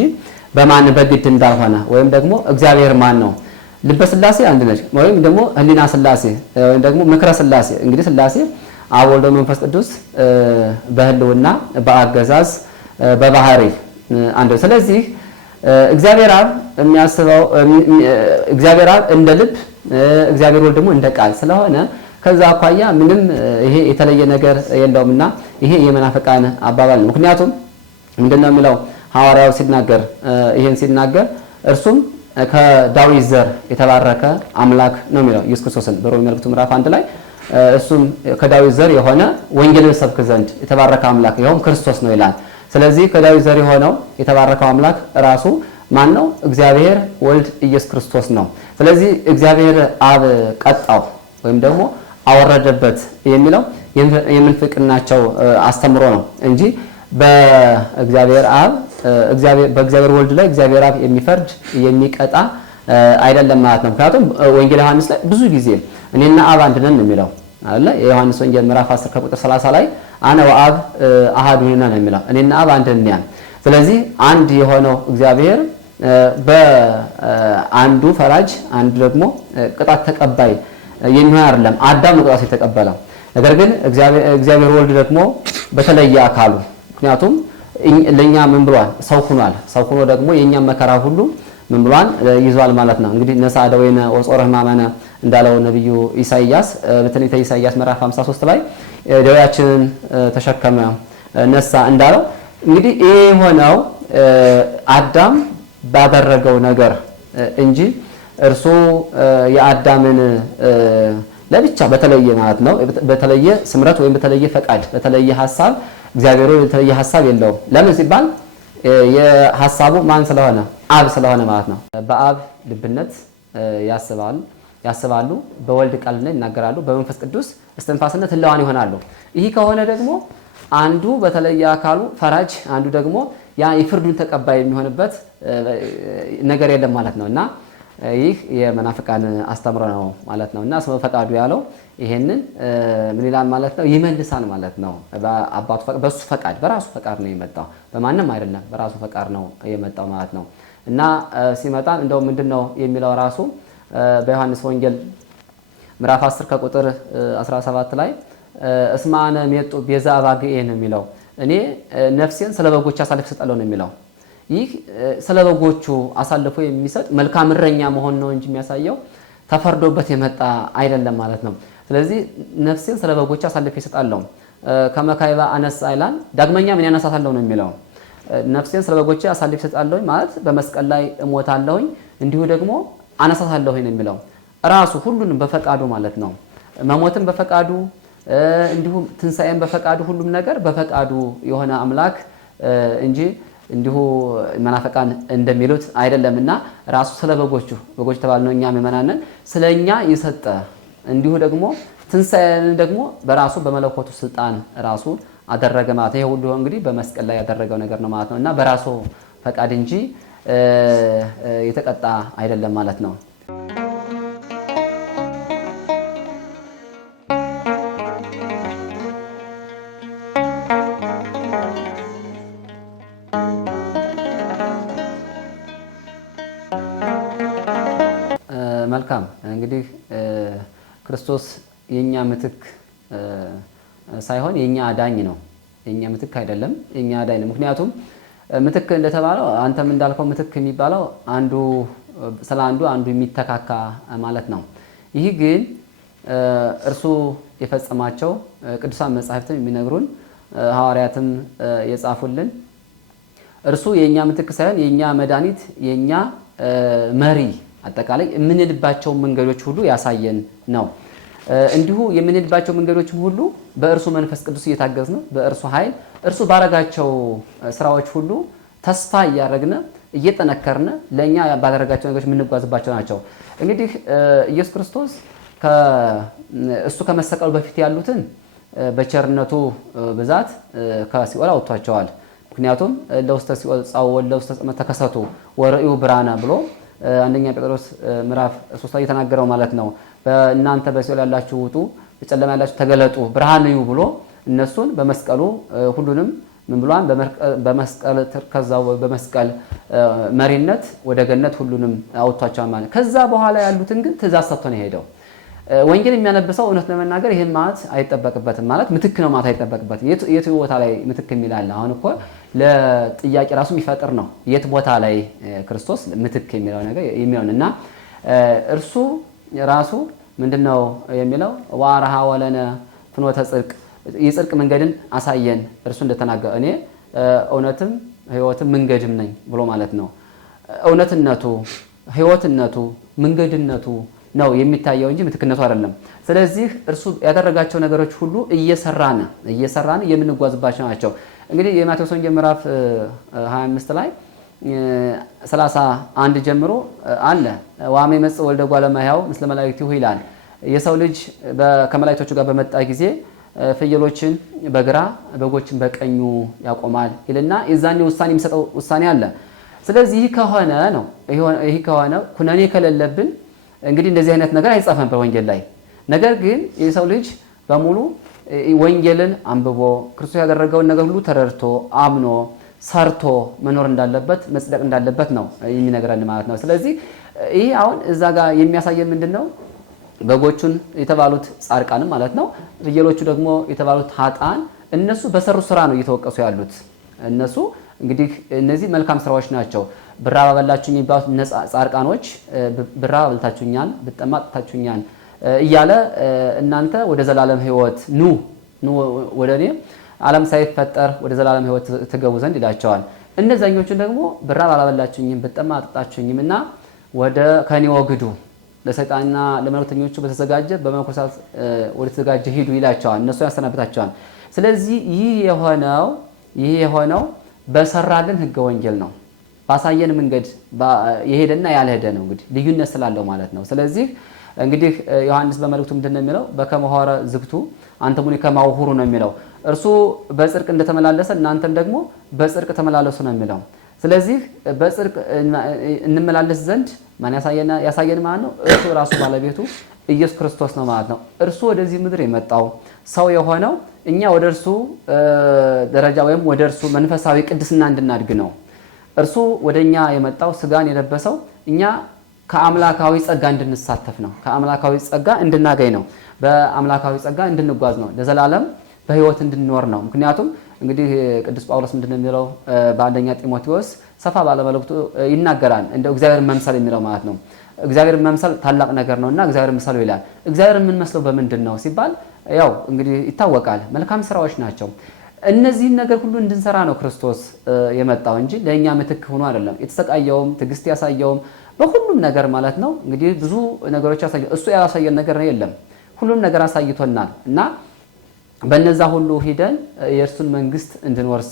በማን በግድ እንዳልሆነ ወይም ደግሞ እግዚአብሔር ማን ነው? ልበ ሥላሴ አንድ ነች ወይም ደግሞ ህሊና ሥላሴ ወይም ደግሞ ምክረ ሥላሴ። እንግዲህ ሥላሴ አብ ወልድ መንፈስ ቅዱስ በህልውና በአገዛዝ በባህሪ አንድ። ስለዚህ እግዚአብሔር አብ የሚያስበው እግዚአብሔር አብ እንደ ልብ እግዚአብሔር ወልድ ደግሞ እንደ ቃል ስለሆነ ከዛ አኳያ ምንም ይሄ የተለየ ነገር የለውምና ይሄ የመናፍቃን አባባል ነው። ምክንያቱም ምንድነው የሚለው ሐዋርያው ሲናገር ይሄን ሲናገር እርሱም ከዳዊት ዘር የተባረከ አምላክ ነው የሚለው ኢየሱስ ክርስቶስን በሮሜ መልእክቱ ምዕራፍ 1 ላይ እሱም ከዳዊት ዘር የሆነ ወንጌልን ሰብክ ዘንድ የተባረከ አምላክ ይኸውም ክርስቶስ ነው ይላል። ስለዚህ ከዳዊት ዘር የሆነው የተባረከው አምላክ ራሱ ማን ነው? እግዚአብሔር ወልድ ኢየሱስ ክርስቶስ ነው። ስለዚህ እግዚአብሔር አብ ቀጣው ወይም ደግሞ አወረደበት የሚለው የምንፍቅናቸው አስተምሮ ነው እንጂ በእግዚአብሔር አብ በእግዚአብሔር ወልድ ላይ እግዚአብሔር አብ የሚፈርድ የሚቀጣ አይደለም ማለት ነው። ምክንያቱም ወንጌል ዮሐንስ ላይ ብዙ ጊዜ እኔና አብ አንድ ነን የሚለው አይደለ? የዮሐንስ ወንጌል ምዕራፍ 10 ከቁጥር 30 ላይ አነ ወአብ አሐዱ ነን የሚለው እኔና አብ አንድ ነን። ስለዚህ አንድ የሆነው እግዚአብሔር በአንዱ ፈራጅ አንዱ ደግሞ ቅጣት ተቀባይ የሚሆን አይደለም። አዳም ነው ቅጣት የተቀበለው። ነገር ግን እግዚአብሔር ወልድ ደግሞ በተለየ አካሉ ምክንያቱም ለኛ ምን ብሏል? ሰው ሆኗል። ሰው ሆኖ ደግሞ የኛም መከራ ሁሉ ምን ብሏል? ይዟል ማለት ነው። እንግዲህ ነሳ ደዌነ ወጾረ ሕማመነ እንዳለው ነብዩ ኢሳይያስ በትንቢተ ኢሳይያስ ምዕራፍ 53 ላይ ደዌያችንን ተሸከመ ነሳ እንዳለው እንግዲህ ይሄ የሆነው አዳም ባደረገው ነገር እንጂ እርሱ የአዳምን ለብቻ በተለየ ማለት ነው በተለየ ስምረት ወይም በተለየ ፈቃድ በተለየ ሐሳብ እግዚአብሔር በተለየ ሐሳብ የለውም። ለምን ሲባል የሐሳቡ ማን ስለሆነ አብ ስለሆነ ማለት ነው። በአብ ልብነት ያስባሉ፣ በወልድ ቃልነት ይናገራሉ፣ በመንፈስ ቅዱስ እስትንፋስነት ህልዋን ይሆናሉ። ይህ ከሆነ ደግሞ አንዱ በተለየ አካሉ ፈራጅ፣ አንዱ ደግሞ ያ የፍርዱን ተቀባይ የሚሆንበት ነገር የለም ማለት ነው እና ይህ የመናፍቃን አስተምሮ ነው ማለት ነው እና ስመ ፈቃዱ ያለው ይሄንን ምን ይላል ማለት ነው? ይመልሳል ማለት ነው። በአባቱ ፈቃድ በሱ ፈቃድ በራሱ ፈቃድ ነው የመጣው፣ በማንም አይደለም፣ በራሱ ፈቃድ ነው የመጣው ማለት ነው እና ሲመጣ እንደው ምንድነው የሚለው ራሱ በዮሐንስ ወንጌል ምዕራፍ 10 ከቁጥር 17 ላይ እስመ አነ ሜጡ ቤዛ አባግዕ ነው የሚለው እኔ ነፍሴን ስለ በጎች አሳልፌ እሰጣለሁ ነው የሚለው። ይህ ስለ በጎቹ አሳልፎ የሚሰጥ መልካም እረኛ መሆን ነው እንጂ የሚያሳየው ተፈርዶበት የመጣ አይደለም ማለት ነው። ስለዚህ ነፍሴን ስለ በጎች አሳልፌ እሰጣለሁ ከመካይባ አነሳ ይላል። ዳግመኛ ምን ያነሳታለሁ ነው የሚለው። ነፍሴን ስለ በጎች አሳልፌ እሰጣለሁ ማለት በመስቀል ላይ እሞታለሁኝ እንዲሁ ደግሞ አነሳታለሁኝ ነው የሚለው። ራሱ ሁሉንም በፈቃዱ ማለት ነው። መሞትን በፈቃዱ እንዲሁም ትንሣኤን በፈቃዱ ሁሉም ነገር በፈቃዱ የሆነ አምላክ እንጂ እንዲሁ መናፍቃን እንደሚሉት አይደለምና ራሱ ስለ በጎች ተባልነው እኛ ምእመናንን ስለኛ የሰጠ እንዲሁ ደግሞ ትንሣኤን ደግሞ በራሱ በመለኮቱ ስልጣን ራሱ አደረገ ማለት ነው። ይሄ ሁሉ እንግዲህ በመስቀል ላይ ያደረገው ነገር ነው ማለት ነው እና በራሱ ፈቃድ እንጂ የተቀጣ አይደለም ማለት ነው። መልካም እንግዲህ ክርስቶስ የኛ ምትክ ሳይሆን የኛ አዳኝ ነው። የኛ ምትክ አይደለም፣ የኛ አዳኝ ነው። ምክንያቱም ምትክ እንደተባለው አንተም እንዳልከው ምትክ የሚባለው አንዱ ስለ አንዱ የሚተካካ ማለት ነው። ይህ ግን እርሱ የፈጸማቸው ቅዱሳን መጻሕፍትም የሚነግሩን ሐዋርያትም የጻፉልን እርሱ የኛ ምትክ ሳይሆን የኛ መድኃኒት የኛ መሪ አጠቃላይ የምንልባቸው መንገዶች ሁሉ ያሳየን ነው። እንዲሁ የምንልባቸው መንገዶች ሁሉ በእርሱ መንፈስ ቅዱስ እየታገዝን በእርሱ ኃይል እርሱ ባረጋቸው ስራዎች ሁሉ ተስፋ እያደረግን እየጠነከርን ለኛ ባደረጋቸው ነገሮች የምንጓዝባቸው ናቸው። እንግዲህ ኢየሱስ ክርስቶስ እሱ ከመሰቀሉ በፊት ያሉትን በቸርነቱ ብዛት ከሲኦል አውጥቷቸዋል። ምክንያቱም ለውስተ ሲኦል ጻው ለውስተ ጽልመት ተከሰቱ ወርእዩ ብርሃነ ብሎ አንደኛ ጴጥሮስ ምዕራፍ 3 ላይ የተናገረው ማለት ነው። እናንተ በሲኦል ያላችሁ ውጡ፣ በጨለማ ያላችሁ ተገለጡ፣ ብርሃን እዩ ብሎ እነሱን በመስቀሉ ሁሉንም ምን ብሏን በመስቀል ከዛው በመስቀል መሪነት ወደ ገነት ሁሉንም አውጥቷቸዋል ማለት። ከዛ በኋላ ያሉትን ግን ትእዛዝ ሰጥቶ ነው የሄደው። ወንጌል የሚያነብሰው እውነት ለመናገር ይሄን ማለት አይጠበቅበትም ማለት ምትክ ነው ማለት አይጠበቅበትም። የት ቦታ ላይ ምትክ የሚላል አሁን እኮ ለጥያቄ ራሱ የሚፈጥር ነው። የት ቦታ ላይ ክርስቶስ ምትክ የሚለው ነገር የሚሆን እና እርሱ ራሱ ምንድነው የሚለው ዋራሃ ወለነ ፍኖተ ጽድቅ የጽድቅ መንገድን አሳየን እርሱ እንደተናገረ እኔ እውነትም ሕይወትም መንገድም ነኝ ብሎ ማለት ነው። እውነትነቱ ሕይወትነቱ መንገድነቱ ነው የሚታየው እንጂ ምትክነቱ አይደለም። ስለዚህ እርሱ ያደረጋቸው ነገሮች ሁሉ እየሰራን የምንጓዝባቸው ናቸው። እንግዲህ የማቴዎስ ወንጌል ምዕራፍ 25 ላይ 31 ጀምሮ አለ ዋሜ መጽ ወልደ እጓለ እመሕያው ምስለ መላእክቲሁ ይላል። የሰው ልጅ ከመላእክቶቹ ጋር በመጣ ጊዜ ፍየሎችን በግራ በጎችን በቀኙ ያቆማል ይልና የዛኔ ውሳኔ የሚሰጠው ውሳኔ አለ። ስለዚህ ይህ ከሆነ ኩነኔ ከሌለብን እንግዲህ እንደዚህ አይነት ነገር አይጻፈም በወንጌል ላይ። ነገር ግን የሰው ልጅ በሙሉ ወንጌልን አንብቦ ክርስቶስ ያደረገውን ነገር ሁሉ ተረድቶ አምኖ ሰርቶ መኖር እንዳለበት መጽደቅ እንዳለበት ነው የሚነግረን ማለት ነው። ስለዚህ ይህ አሁን እዛ ጋር የሚያሳየን ምንድነው? በጎቹን የተባሉት ጻድቃን ማለት ነው፣ ፍየሎቹ ደግሞ የተባሉት ኃጥአን እነሱ በሰሩ ስራ ነው እየተወቀሱ ያሉት። እነሱ እንግዲህ እነዚህ መልካም ስራዎች ናቸው። ብራብ አበላችሁኝ የሚባሉት ጻድቃኖች ብራብ አበልታችሁኛል፣ ብጠማ አጥታችሁኛል እያለ እናንተ ወደ ዘላለም ሕይወት ኑ ወደ እኔ ዓለም ሳይፈጠር ወደ ዘላለም ሕይወት ትገቡ ዘንድ ይላቸዋል። እነዛኞቹን ደግሞ ብራብ አላበላችሁኝም፣ ብጠማ አጥታችሁኝም እና ከኔ ወግዱ ለሰይጣንና ለመልእክተኞቹ በተዘጋጀ በመነኮሳት ወደ ተዘጋጀ ሂዱ ይላቸዋል። እነሱ ያሰናብታቸዋል። ስለዚህ ይህ የሆነው በሰራልን ሕገ ወንጌል ነው። ባሳየን መንገድ የሄደና ያልሄደ ነው። እንግዲህ ልዩነት ስላለው ማለት ነው። ስለዚህ እንግዲህ ዮሐንስ በመልእክቱ ምንድነው የሚለው? በከመ ሆረ ዝግቱ አንትሙኒ ከማሁ ሁሩ ነው የሚለው። እርሱ በጽድቅ እንደተመላለሰ እናንተም ደግሞ በጽድቅ ተመላለሱ ነው የሚለው። ስለዚህ በጽድቅ እንመላለስ ዘንድ ማን ያሳየን ማለት ነው? እርሱ ራሱ ባለቤቱ ኢየሱስ ክርስቶስ ነው ማለት ነው። እርሱ ወደዚህ ምድር የመጣው ሰው የሆነው እኛ ወደ እርሱ ደረጃ ወይም ወደ እርሱ መንፈሳዊ ቅድስና እንድናድግ ነው። እርሱ ወደኛ የመጣው ስጋን የለበሰው እኛ ከአምላካዊ ጸጋ እንድንሳተፍ ነው። ከአምላካዊ ጸጋ እንድናገኝ ነው። በአምላካዊ ጸጋ እንድንጓዝ ነው። ለዘላለም በሕይወት እንድንኖር ነው። ምክንያቱም እንግዲህ ቅዱስ ጳውሎስ ምንድነው የሚለው? በአንደኛ ጢሞቴዎስ ሰፋ ባለ መልእክቱ ይናገራል። እንደው እግዚአብሔርን መምሰል የሚለው ማለት ነው። እግዚአብሔርን መምሰል ታላቅ ነገር ነውና እግዚአብሔርን መምሰል ይላል። እግዚአብሔርን የምንመስለው በምንድን ነው ሲባል ያው እንግዲህ ይታወቃል። መልካም ስራዎች ናቸው። እነዚህን ነገር ሁሉ እንድንሰራ ነው ክርስቶስ የመጣው እንጂ ለእኛ ምትክ ሆኖ አይደለም። የተሰቃየውም ትዕግስት ያሳየውም በሁሉም ነገር ማለት ነው። እንግዲህ ብዙ ነገሮች ያሳየው እሱ ያላሳየን ነገር የለም። ሁሉም ነገር አሳይቶናል እና በነዛ ሁሉ ሂደን የእርሱን መንግስት እንድንወርስ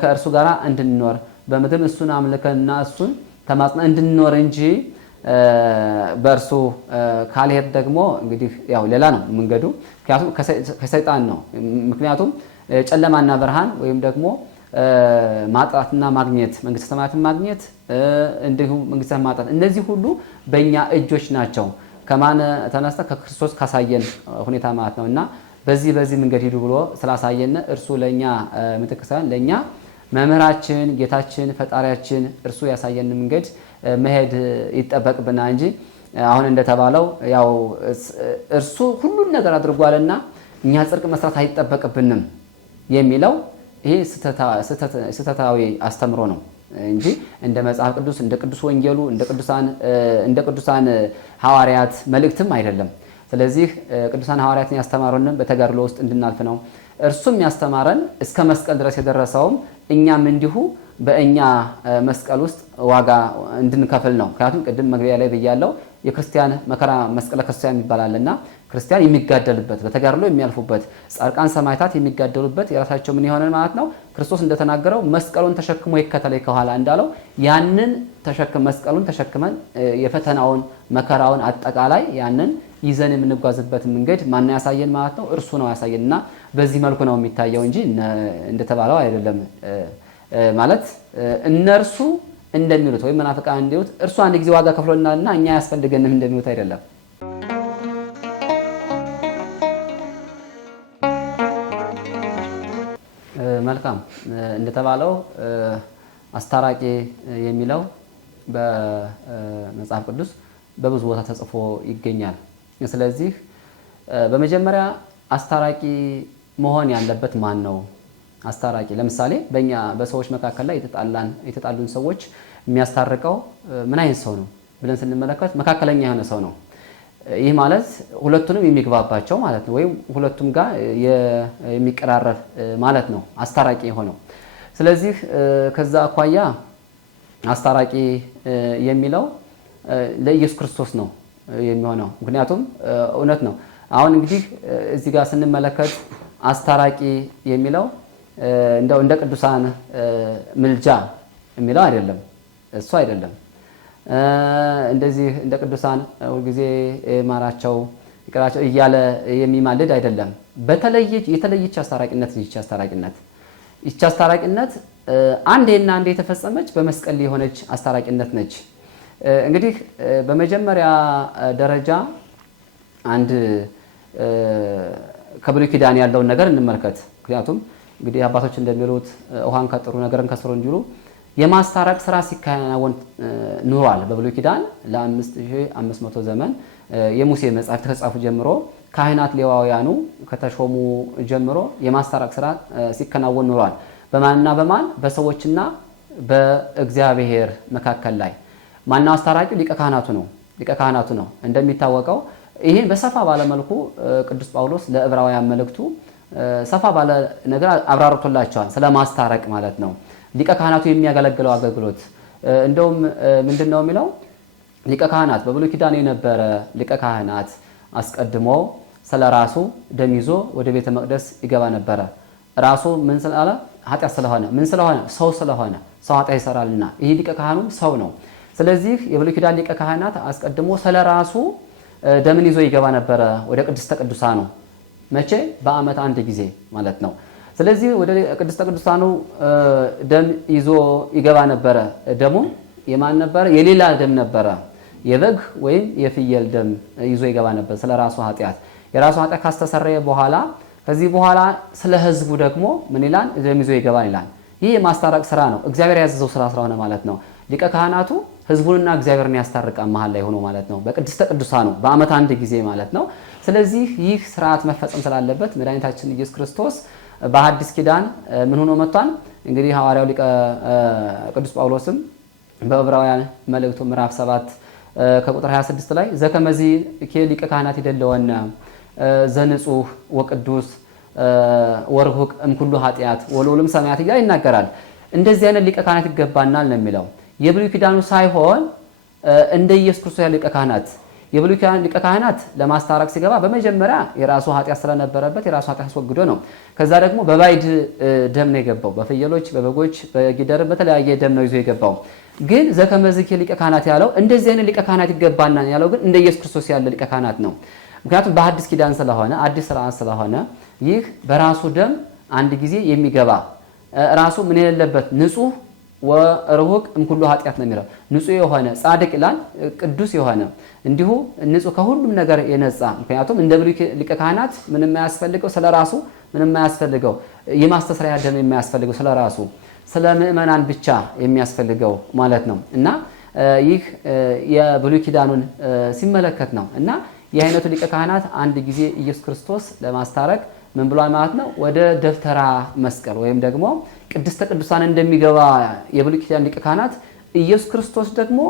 ከእርሱ ጋር እንድንኖር በምድር እሱን አምልከንና እሱን ተማጽነን እንድንኖር እንጂ በእርሱ ካልሄድ ደግሞ እንግዲህ ያው ሌላ ነው መንገዱ። ምክንያቱም ከሰይጣን ነው። ምክንያቱም ጨለማና ብርሃን ወይም ደግሞ ማጣትና ማግኘት መንግስተ ሰማያትን ማግኘት እንዲሁም መንግስተ ማጣት እነዚህ ሁሉ በእኛ እጆች ናቸው። ከማን ተነስተ ከክርስቶስ ካሳየን ሁኔታ ማለት ነውና በዚህ መንገድ ሂዱ ብሎ ስላሳየን እርሱ ለኛ ምትክ ሳይሆን ለኛ መምህራችን ጌታችን ፈጣሪያችን እርሱ ያሳየን መንገድ መሄድ ይጠበቅብናል እንጂ አሁን እንደተባለው ያው እርሱ ሁሉን ነገር አድርጓልና እኛ ጽድቅ መስራት አይጠበቅብንም የሚለው ይሄ ስተታዊ አስተምሮ ነው እንጂ እንደ መጽሐፍ ቅዱስ እንደ ቅዱስ ወንጌሉ እንደ ቅዱሳን ሐዋርያት መልእክትም አይደለም። ስለዚህ ቅዱሳን ሐዋርያትን ያስተማሩንን በተጋድሎ ውስጥ እንድናልፍ ነው። እርሱም ያስተማረን እስከ መስቀል ድረስ የደረሰውም እኛም እንዲሁ በእኛ መስቀል ውስጥ ዋጋ እንድንከፍል ነው። ምክንያቱም ቅድም መግቢያ ላይ ብያለሁ የክርስቲያን መከራ መስቀለ ክርስቲያን ይባላልና ክርስቲያን የሚጋደልበት በተጋድሎ የሚያልፉበት ጻድቃን ሰማዕታት የሚጋደሉበት የራሳቸው ምን ይሆናል ማለት ነው። ክርስቶስ እንደተናገረው መስቀሉን ተሸክሞ ይከተለኝ ከኋላ እንዳለው ያንን መስቀሉን ተሸክመን የፈተናውን መከራውን አጠቃላይ ያንን ይዘን የምንጓዝበት መንገድ ማን ያሳየን ማለት ነው? እርሱ ነው ያሳየንና በዚህ መልኩ ነው የሚታየው እንጂ እንደተባለው አይደለም። ማለት እነርሱ እንደሚሉት ወይም መናፍቃን እንደሚሉት እርሱ አንድ ጊዜ ዋጋ ከፍሎናልና እኛ ያስፈልገንም እንደሚሉት አይደለም። መልካም እንደተባለው አስታራቂ የሚለው በመጽሐፍ ቅዱስ በብዙ ቦታ ተጽፎ ይገኛል። ስለዚህ በመጀመሪያ አስታራቂ መሆን ያለበት ማን ነው? አስታራቂ ለምሳሌ በእኛ በሰዎች መካከል ላይ የተጣሉን ሰዎች የሚያስታርቀው ምን አይነት ሰው ነው ብለን ስንመለከት መካከለኛ የሆነ ሰው ነው። ይህ ማለት ሁለቱንም የሚግባባቸው ማለት ነው፣ ወይም ሁለቱም ጋር የሚቀራረብ ማለት ነው አስታራቂ የሆነው። ስለዚህ ከዛ አኳያ አስታራቂ የሚለው ለኢየሱስ ክርስቶስ ነው የሚሆነው። ምክንያቱም እውነት ነው። አሁን እንግዲህ እዚህ ጋር ስንመለከት አስታራቂ የሚለው እንደው እንደ ቅዱሳን ምልጃ የሚለው አይደለም፣ እሱ አይደለም። እንደዚህ እንደ ቅዱሳን ሁልጊዜ ማራቸው ይቅራቸው እያለ የሚማልድ አይደለም። የተለየች አስታራቂነት ይህች አስታራቂነት አንዴና አንዴ የተፈጸመች በመስቀል የሆነች አስታራቂነት ነች። እንግዲህ በመጀመሪያ ደረጃ አንድ ከብሉይ ኪዳን ያለውን ነገር እንመልከት። ምክንያቱም እንግዲህ አባቶች እንደሚሉት ውሃን ከጥሩ ነገርን ከስሩ እንዲሉ የማስታረቅ ስራ ሲከናወን ኑሯል። በብሉይ ኪዳን ለ5500 ዘመን የሙሴ መጽሐፍ ከተጻፉ ጀምሮ ካህናት ሌዋውያኑ ከተሾሙ ጀምሮ የማስታረቅ ስራ ሲከናወን ኑሯል። በማንና በማን? በሰዎችና በእግዚአብሔር መካከል ላይ። ማናው አስታራቂ? ሊቀ ካህናቱ ነው። እንደሚታወቀው ይህን በሰፋ ባለ መልኩ ቅዱስ ጳውሎስ ለዕብራውያን መልእክቱ ሰፋ ባለ ነገር አብራርቶላቸዋል፣ ስለማስታረቅ ማለት ነው። ሊቀ ካህናቱ የሚያገለግለው አገልግሎት እንደውም ምንድነው የሚለው? ሊቀ ካህናት በብሉይ ኪዳን የነበረ ሊቀ ካህናት አስቀድሞ ስለራሱ ደም ይዞ ወደ ቤተ መቅደስ ይገባ ነበረ። ራሱ ምን ስላለ? ኃጢአት ስለሆነ። ምን ስለሆነ? ሰው ስለሆነ። ሰው ኃጢአት ይሰራልና ይህ ሊቀ ካህኑ ሰው ነው። ስለዚህ የብሉይ ኪዳን ሊቀ ካህናት አስቀድሞ ስለራሱ ደምን ይዞ ይገባ ነበረ ወደ ቅድስተ ቅዱሳኑ። መቼ? በዓመት አንድ ጊዜ ማለት ነው። ስለዚህ ወደ ቅድስተ ቅዱሳኑ ደም ይዞ ይገባ ነበረ። ደሙ የማን ነበረ? የሌላ ደም ነበረ። የበግ ወይም የፍየል ደም ይዞ ይገባ ነበር ስለራሱ ኃጢአት። የራሱ ኃጢአት ካስተሰረየ በኋላ ከዚህ በኋላ ስለ ሕዝቡ ደግሞ ምን ይላል? ደም ይዞ ይገባል ይላል። ይህ የማስታረቅ ስራ ነው፣ እግዚአብሔር ያዘዘው ስራ ስለሆነ ማለት ነው። ሊቀ ካህናቱ ሕዝቡንና እግዚአብሔርን ያስታርቃል መሀል ላይ ሆኖ ማለት ነው፣ በቅድስተ ቅዱሳኑ በዓመት አንድ ጊዜ ማለት ነው። ስለዚህ ይህ ስርዓት መፈጸም ስላለበት መድኃኒታችን ኢየሱስ ክርስቶስ በሐዲስ ኪዳን ምን ሆኖ መጥቷል? እንግዲህ ሐዋርያው ሊቀ ቅዱስ ጳውሎስም በዕብራውያን መልእክቱ ምዕራፍ 7 ከቁጥር 26 ላይ ዘከመዚ ሊቀ ካህናት ይደለወነ ዘንጹህ ወቅዱስ ወርሁቅ እምኩሉ ኃጢአት ወልዑልም ሰማያት እያለ ይናገራል። እንደዚህ አይነት ሊቀ ካህናት ይገባናል ነው የሚለው። የብሉይ ኪዳኑ ሳይሆን እንደ ኢየሱስ ክርስቶስ ያለ ሊቀ ካህናት። የብሉይ ኪዳን ሊቀ ካህናት ለማስታረቅ ሲገባ በመጀመሪያ የራሱ ኃጢአት ስለነበረበት የራሱ ኃጢአት አስወግዶ ነው። ከዛ ደግሞ በባዕድ ደም ነው የገባው። በፍየሎች፣ በበጎች፣ በጊደር በተለያየ ደም ነው ይዞ የገባው። ግን ዘከመዝኪ ሊቀ ካህናት ያለው እንደዚህ አይነት ሊቀ ካህናት ይገባናል ያለው ግን እንደ ኢየሱስ ክርስቶስ ያለ ሊቀ ካህናት ነው። ምክንያቱም በሐዲስ ኪዳን ስለሆነ አዲስ ስርዓት ስለሆነ ይህ በራሱ ደም አንድ ጊዜ የሚገባ ራሱ ምን የሌለበት ንጹህ ወርሁቅ እምኩሉ ኃጢአት ነው የሚለው። ንጹህ የሆነ ጻድቅ ይላል፣ ቅዱስ የሆነ እንዲሁ ንጹህ ከሁሉም ነገር የነጻ። ምክንያቱም እንደ ብሉይ ሊቀ ካህናት ምንም የማያስፈልገው ስለራሱ ምንም የማያስፈልገው የማስተስረያ ደም የማያስፈልገው ስለራሱ ስለ ምእመናን ብቻ የሚያስፈልገው ማለት ነው። እና ይህ የብሉይ ኪዳኑን ሲመለከት ነው። እና የአይነቱ ሊቀ ካህናት አንድ ጊዜ ኢየሱስ ክርስቶስ ለማስታረቅ ምን ብሏል ማለት ነው? ወደ ደብተራ መስቀል ወይም ደግሞ ቅድስተ ቅዱሳን እንደሚገባ የብሉይ ኪዳን ሊቀ ካህናት ኢየሱስ ክርስቶስ ደግሞ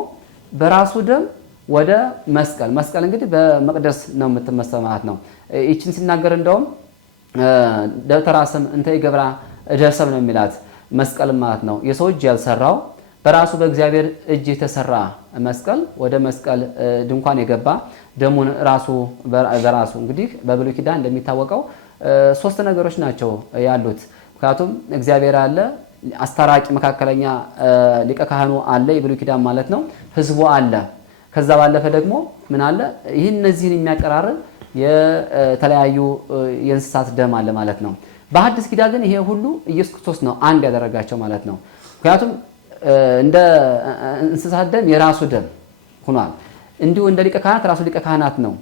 በራሱ ደም ወደ መስቀል እንግዲህ በመቅደስ ነው የምትመሰል ማለት ነው። ይችን ሲናገር እንደውም ደብተራ ስም እንተ ይገብራ እደሰብ ነው የሚላት። መስቀል ማለት ነው። የሰው እጅ ያልሰራው በራሱ በእግዚአብሔር እጅ የተሰራ መስቀል ወደ መስቀል ድንኳን የገባ ደሙን ራሱ በራሱ እንግዲህ በብሉይ ኪዳን እንደሚታወቀው 3 ነገሮች ናቸው ያሉት። ምክንያቱም እግዚአብሔር አለ፣ አስታራቂ መካከለኛ ሊቀ ካህኑ አለ፣ የብሉይ ኪዳን ማለት ነው። ህዝቡ አለ። ከዛ ባለፈ ደግሞ ምን አለ? ይህን እነዚህን የሚያቀራርብ የተለያዩ የእንስሳት ደም አለ ማለት ነው። በሐዲስ ኪዳን ግን ይሄ ሁሉ ኢየሱስ ክርስቶስ ነው አንድ ያደረጋቸው ማለት ነው። ምክንያቱም እንደ እንስሳት ደም የራሱ ደም ሆኗል። እንዲሁ እንደ ሊቀ ካህናት ራሱ ሊቀ ካህናት ነው።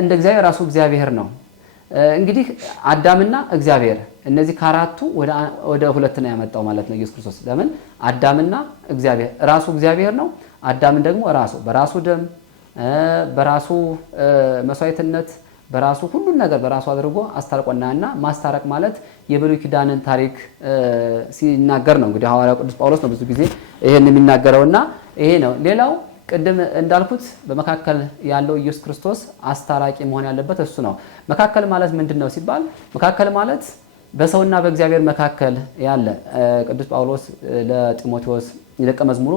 እንደ እግዚአብሔር ራሱ እግዚአብሔር ነው። እንግዲህ አዳምና እግዚአብሔር እነዚህ ከአራቱ ወደ 2 ነው ያመጣው ማለት ነው ኢየሱስ ክርስቶስ። ለምን? አዳምና እግዚአብሔር ራሱ እግዚአብሔር ነው። አዳምን ደግሞ ራሱ በራሱ ደም በራሱ መስዋዕትነት በራሱ ሁሉን ነገር በራሱ አድርጎ አስታርቆናልና ማስታረቅ ማለት የብሉይ ኪዳንን ታሪክ ሲናገር ነው። እንግዲህ ሐዋርያው ቅዱስ ጳውሎስ ነው ብዙ ጊዜ ይሄን የሚናገረውና ይሄ ነው። ሌላው ቅድም እንዳልኩት በመካከል ያለው ኢየሱስ ክርስቶስ አስታራቂ መሆን ያለበት እሱ ነው። መካከል ማለት ምንድነው ሲባል መካከል ማለት በሰውና በእግዚአብሔር መካከል ያለ ቅዱስ ጳውሎስ ለጢሞቴዎስ ደቀ መዝሙሩ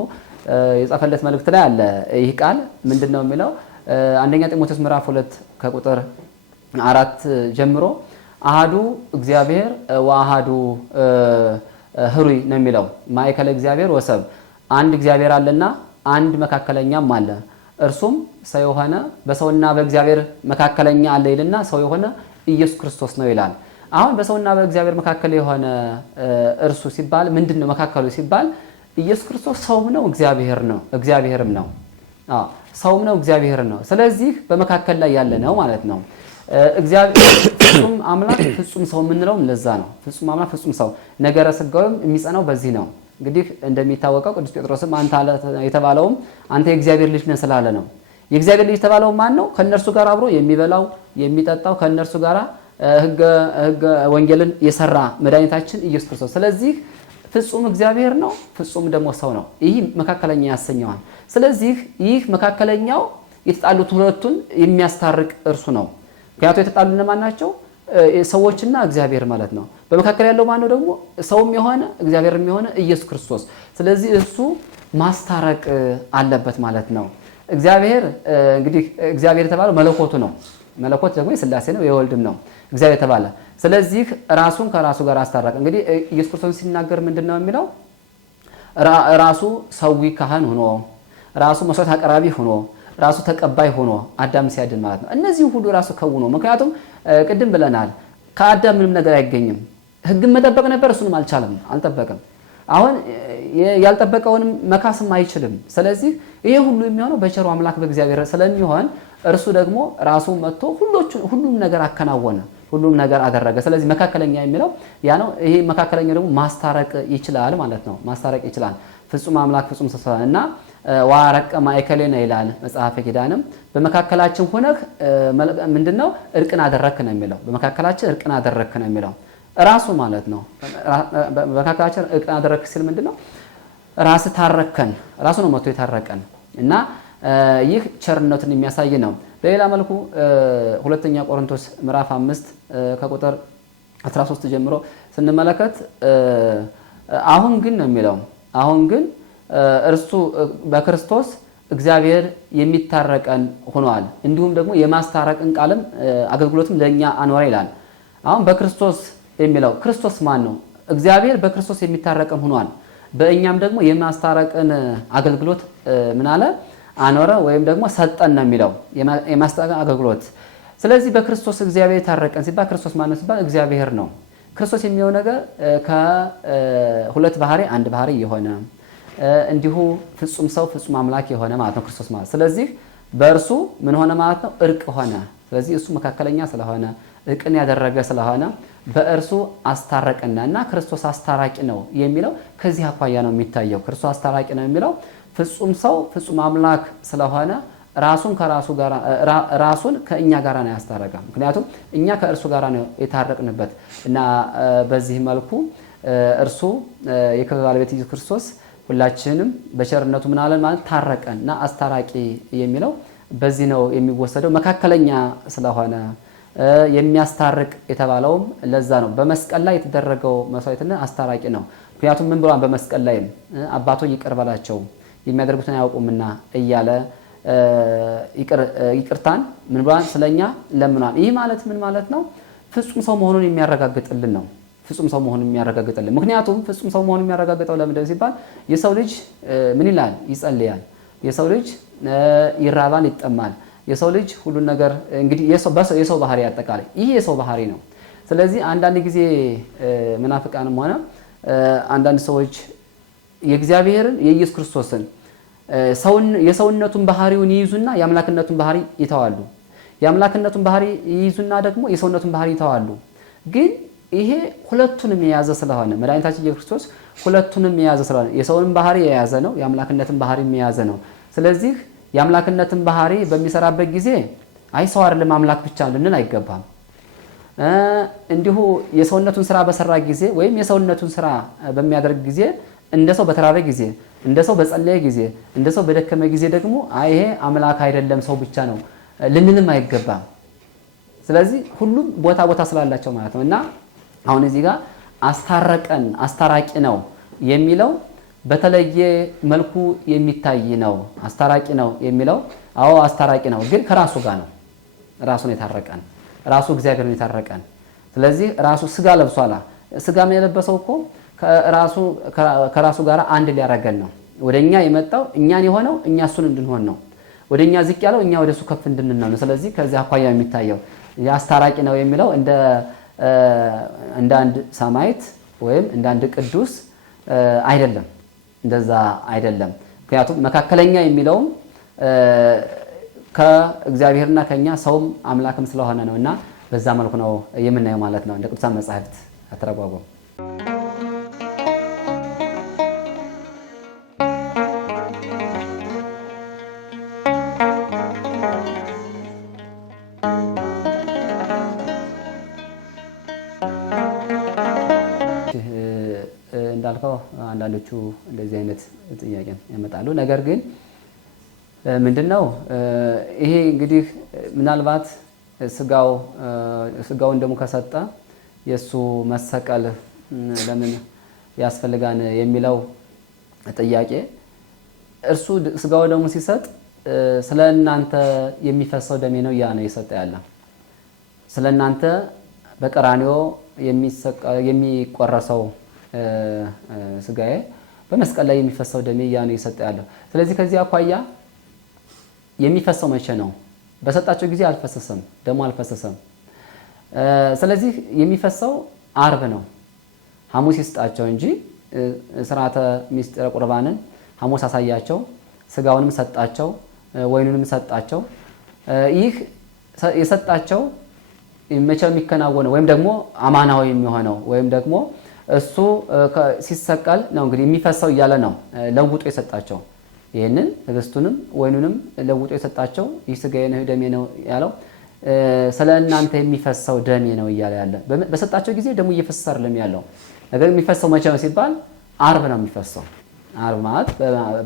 የጻፈለት መልእክት ላይ አለ። ይህ ቃል ምንድነው የሚለው? አንደኛ ጢሞቴዎስ ምዕራፍ 2 ከቁጥር 4 ጀምሮ አሃዱ እግዚአብሔር ወአሃዱ ህሩይ ነው የሚለው። ማእከለ እግዚአብሔር ወሰብ፣ አንድ እግዚአብሔር አለና አንድ መካከለኛም አለ፣ እርሱም ሰው የሆነ በሰውና በእግዚአብሔር መካከለኛ አለ ይልና ሰው የሆነ ኢየሱስ ክርስቶስ ነው ይላል። አሁን በሰውና በእግዚአብሔር መካከል የሆነ እርሱ ሲባል ምንድነው? መካከሉ ሲባል ኢየሱስ ክርስቶስ ሰውም ነው እግዚአብሔርም ነው። ሰውም ነው እግዚአብሔር ነው። ስለዚህ በመካከል ላይ ያለ ነው ማለት ነው። እግዚአብሔር ፍጹም አምላክ ፍጹም ሰው የምንለው ለዛ ነው። ፍጹም አምላክ ፍጹም ሰው፣ ነገረ ሥጋዌም የሚጸናው በዚህ ነው። እንግዲህ እንደሚታወቀው ቅዱስ ጴጥሮስም አንተ የተባለውም አንተ የእግዚአብሔር ልጅ ነህ ስላለ ነው። የእግዚአብሔር ልጅ የተባለው ማን ነው? ከነርሱ ጋር አብሮ የሚበላው የሚጠጣው ከነርሱ ጋር ሕገ ወንጌልን የሰራ መድኃኒታችን ኢየሱስ ክርስቶስ። ስለዚህ ፍጹም እግዚአብሔር ነው፣ ፍጹም ደግሞ ሰው ነው። ይህ መካከለኛ ያሰኘዋል። ስለዚህ ይህ መካከለኛው የተጣሉት ሁለቱን የሚያስታርቅ እርሱ ነው። ምክንያቱም የተጣሉ እነማን ናቸው? ሰዎችና እግዚአብሔር ማለት ነው። በመካከል ያለው ማን ነው ደግሞ? ሰውም የሆነ እግዚአብሔርም የሆነ ኢየሱስ ክርስቶስ። ስለዚህ እሱ ማስታረቅ አለበት ማለት ነው። እግዚአብሔር እንግዲህ እግዚአብሔር የተባለው መለኮቱ ነው። መለኮት ደግሞ የሥላሴ ነው፣ የወልድም ነው እግዚአብሔር የተባለ። ስለዚህ ራሱን ከራሱ ጋር አስታረቀ። እንግዲህ ኢየሱስ ክርስቶስ ሲናገር ምንድነው የሚለው? ራሱ ሰዊ ካህን ሆኖ ራሱ መስዋዕት አቅራቢ ሆኖ ራሱ ተቀባይ ሆኖ አዳም ሲያድን ማለት ነው። እነዚህ ሁሉ ራሱ ከውኖ። ምክንያቱም ቅድም ብለናል ከአዳም ምንም ነገር አይገኝም። ሕግን መጠበቅ ነበር፣ እሱንም አልጠበቅም። አሁን ያልጠበቀውንም መካስም አይችልም። ስለዚህ ይሄ ሁሉ የሚሆነው በቸሩ አምላክ በእግዚአብሔር ስለሚሆን እርሱ ደግሞ ራሱ መጥቶ ሁሉም ነገር አከናወነ፣ ሁሉም ነገር አደረገ። ስለዚህ መካከለኛ የሚለው ያ ነው። ይሄ መካከለኛ ደግሞ ማስታረቅ ይችላል ማለት ነው። ማስታረቅ ይችላል። ፍጹም አምላክ ፍጹም ሰው እና ወአረቀ ማእከሌነ ይላል መጽሐፈ ኪዳንም። በመካከላችን ሆነህ ምንድነው እርቅን አደረክ ነው የሚለው። በመካከላችን እርቅን አደረክ ነው የሚለው ራሱ ማለት ነው። በመካከላችን እርቅን አደረክ ሲል ምንድነው? ራስ ታረከን፣ ራሱ ነው መጥቶ የታረቀን እና ይህ ቸርነቱን የሚያሳይ ነው። በሌላ መልኩ ሁለተኛ ቆሮንቶስ ምዕራፍ 5 ከቁጥር 13 ጀምሮ ስንመለከት አሁን ግን ነው የሚለው። አሁን ግን እርሱ በክርስቶስ እግዚአብሔር የሚታረቀን ሆኗል፣ እንዲሁም ደግሞ የማስታረቅን ቃልም አገልግሎትም ለኛ አኖረ ይላል። አሁን በክርስቶስ የሚለው ክርስቶስ ማን ነው? እግዚአብሔር በክርስቶስ የሚታረቀን ሆኗል። በእኛም ደግሞ የማስታረቅን አገልግሎት ምን አለ? አኖረ ወይም ደግሞ ሰጠን ነው የሚለው የማስታረቅ አገልግሎት። ስለዚህ በክርስቶስ እግዚአብሔር የታረቀን ሲባል ክርስቶስ ማን ነው ሲባል እግዚአብሔር ነው። ክርስቶስ የሚለው ነገር ከሁለት ባህሪ አንድ ባህሪ የሆነ እንዲሁ ፍጹም ሰው ፍጹም አምላክ የሆነ ማለት ነው ክርስቶስ ማለት። ስለዚህ በእርሱ ምን ሆነ ማለት ነው? እርቅ ሆነ። ስለዚህ እሱ መካከለኛ ስለሆነ እርቅን ያደረገ ስለሆነ በእርሱ አስታረቀና እና ክርስቶስ አስታራቂ ነው የሚለው ከዚህ አኳያ ነው የሚታየው። ክርስቶስ አስታራቂ ነው የሚለው ፍጹም ሰው ፍጹም አምላክ ስለሆነ ራሱን ከራሱ ጋር ራሱን ከእኛ ጋር ነው ያስታረቀ። ምክንያቱም እኛ ከእርሱ ጋር ነው የታረቅንበት እና በዚህ መልኩ እርሱ የክብር ባለቤት ኢየሱስ ክርስቶስ ሁላችንም በቸርነቱ ምን አለን ማለት ታረቀን እና አስታራቂ የሚለው በዚህ ነው የሚወሰደው። መካከለኛ ስለሆነ የሚያስታርቅ የተባለውም ለዛ ነው። በመስቀል ላይ የተደረገው መስዋዕትነት አስታራቂ ነው። ምክንያቱም ምን ብሏል? በመስቀል ላይ አባቶ ይቅር በላቸው የሚያደርጉትን አያውቁምና እያለ ይቅርታን ምን ብሏል? ስለኛ ለምኗል። ይህ ማለት ምን ማለት ነው? ፍጹም ሰው መሆኑን የሚያረጋግጥልን ነው። ፍጹም ሰው መሆኑን የሚያረጋግጥልን። ምክንያቱም ፍጹም ሰው መሆኑን የሚያረጋግጠው ለምንድን ሲባል የሰው ልጅ ምን ይላል? ይጸልያል። የሰው ልጅ ይራባል፣ ይጠማል። የሰው ልጅ ሁሉን ነገር እንግዲህ የሰው ባህሪ ያጠቃላይ ይህ የሰው ባህሪ ነው። ስለዚህ አንዳንድ ጊዜ መናፍቃንም ሆነ አንዳንድ ሰዎች የእግዚአብሔርን የኢየሱስ ክርስቶስን የሰውነቱን ባህሪውን ይይዙና የአምላክነቱን ባህሪ ይተዋሉ። የአምላክነቱን ባህሪ ይይዙና ደግሞ የሰውነቱን ባህሪ ይተዋሉ። ግን ይሄ ሁለቱንም የያዘ ስለሆነ መድኃኒታችን ኢየሱስ ክርስቶስ ሁለቱንም የያዘ ስለሆነ የሰውንም ባህሪ የያዘ ነው፣ የአምላክነትን ባህሪ የያዘ ነው። ስለዚህ የአምላክነትን ባህሪ በሚሰራበት ጊዜ አይ ሰው አይደለም አምላክ ብቻ ልንል አይገባም። እንዲሁ የሰውነቱን ስራ በሰራ ጊዜ ወይም የሰውነቱን ስራ በሚያደርግ ጊዜ እንደ ሰው በተራበ ጊዜ፣ እንደ ሰው በጸለየ ጊዜ፣ እንደ ሰው በደከመ ጊዜ ደግሞ አይ ይሄ አምላክ አይደለም ሰው ብቻ ነው ልንልም አይገባም። ስለዚህ ሁሉም ቦታ ስላላቸው ማለት ነው። እና አሁን እዚህ ጋር አስታረቀን አስታራቂ ነው የሚለው በተለየ መልኩ የሚታይ ነው። አስታራቂ ነው የሚለው አዎ አስታራቂ ነው፣ ግን ከራሱ ጋር ነው። ራሱን የታረቀን ራሱ እግዚአብሔርን የታረቀን። ስለዚህ ራሱ ስጋ ለብሷላ። ስጋ የለበሰው እኮ ከራሱ ጋር አንድ ሊያረገን ነው። ወደኛ የመጣው እኛን የሆነው እኛ እሱን እንድንሆን ነው። ወደኛ ዝቅ ያለው እኛ ወደሱ ከፍ እንድንል ነው። ስለዚህ ከዚህ አኳያ የሚታየው አስታራቂ ነው የሚለው እንደ አንድ ሰማዕት ወይም እንደ አንድ ቅዱስ አይደለም። እንደዛ አይደለም። ምክንያቱም መካከለኛ የሚለውም ከእግዚአብሔርና ከኛ ሰውም አምላክም ስለሆነ ነው። እና በዛ መልኩ ነው የምናየው ማለት ነው እንደ ቅዱሳን መጻሕፍት አተረጓጎም። እንዳልከው አንዳንዶቹ እንደዚህ አይነት ጥያቄ ያመጣሉ። ነገር ግን ምንድነው ይሄ እንግዲህ ምናልባት ስጋውን ደሙ ከሰጠ የሱ መሰቀል ለምን ያስፈልጋን የሚለው ጥያቄ እርሱ ስጋው ደሙ ሲሰጥ ስለናንተ የሚፈሰው ደሜ ነው ያ ነው የሰጠ ያለ ስለናንተ በቀራንዮ የሚቆረሰው ስጋዬ በመስቀል ላይ የሚፈሰው ደሜ ያ ነው የሰጠ ያለው። ስለዚህ ከዚህ አኳያ የሚፈሰው መቼ ነው? በሰጣቸው ጊዜ አልፈሰሰም፣ ደሙ አልፈሰሰም። ስለዚህ የሚፈሰው አርብ ነው። ሐሙስ ይስጣቸው እንጂ ስርዓተ ምስጢረ ቁርባንን ሐሙስ አሳያቸው፣ ስጋውንም ሰጣቸው፣ ወይኑንም ሰጣቸው። ይህ የሰጣቸው መቼ የሚከናወነው ወይም ደግሞ አማናዊ የሚሆነው ወይም ደግሞ እሱ ሲሰቀል ነው እንግዲህ የሚፈሰው እያለ ነው ለውጦ የሰጣቸው። ይህንን ህብስቱንም ወይኑንም ለውጦ የሰጣቸው ይህ ስጋዬ ነው ደሜ ነው ያለው ስለ እናንተ የሚፈሰው ደሜ ነው እያለ ያለ። በሰጣቸው ጊዜ ደሙ እየፈሰሰ አይደለም ያለው። ነገር የሚፈሰው መቼ ነው ሲባል አርብ ነው የሚፈሰው። አርብ ማለት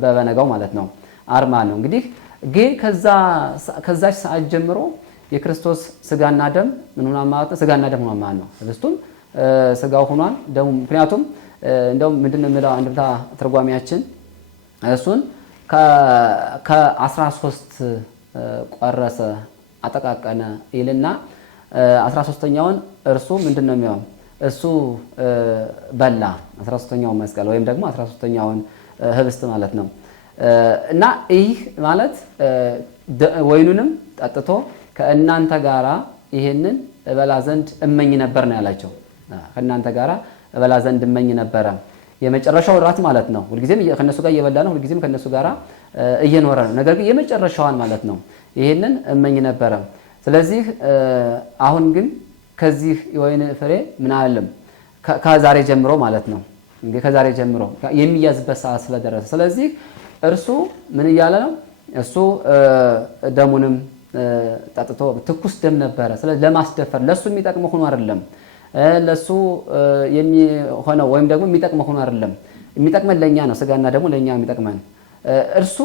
በበነጋው ማለት ነው። አርብ ማለት ነው እንግዲህ ግን ከዛች ሰዓት ጀምሮ የክርስቶስ ስጋና ደም ምን ሆኗል ማለት ነው? ስጋና ደም ሆኗል ማለት ነው። ህብስቱም ስጋው ሆኗል ደሙ። ምክንያቱም እንደውም ምንድነው የሚለው አንድምታ ተርጓሚያችን እሱን ከ13 ቆረሰ አጠቃቀነ ይልና 13ኛውን እርሱ ምንድነው የሚሆን እሱ በላ 13ኛውን መስቀል ወይም ደግሞ 13ኛውን ህብስት ማለት ነው። እና ይህ ማለት ወይኑንም ጠጥቶ ከእናንተ ጋራ ይሄንን እበላ ዘንድ እመኝ ነበር ነው ያላቸው። ከእናንተ ጋራ እበላ ዘንድ እመኝ ነበረ። የመጨረሻው ራት ማለት ነው። ሁልጊዜም ከነሱ ጋር እየበላ ነው፣ ሁልጊዜም ከነሱ ጋራ እየኖረ ነው። ነገር ግን የመጨረሻዋን ማለት ነው ይሄንን እመኝ ነበረ። ስለዚህ አሁን ግን ከዚህ የወይን ፍሬ ምን አለም ከዛሬ ጀምሮ ማለት ነው እንግዲህ ከዛሬ ጀምሮ የሚያዝበት ሰዓት ስለደረሰ ስለዚህ እርሱ ምን እያለ ነው? እሱ ደሙንም ጠጥቶ ትኩስ ደም ነበረ። ስለዚህ ለማስደፈር ለሱ የሚጠቅመው ሆኖ አይደለም፣ ለሱ የሚሆነው ወይም ደግሞ የሚጠቅመው ሆኖ አይደለም። የሚጠቅመን ለኛ ነው፣ ስጋና ደግሞ ለኛ የሚጠቅመን እርሱ።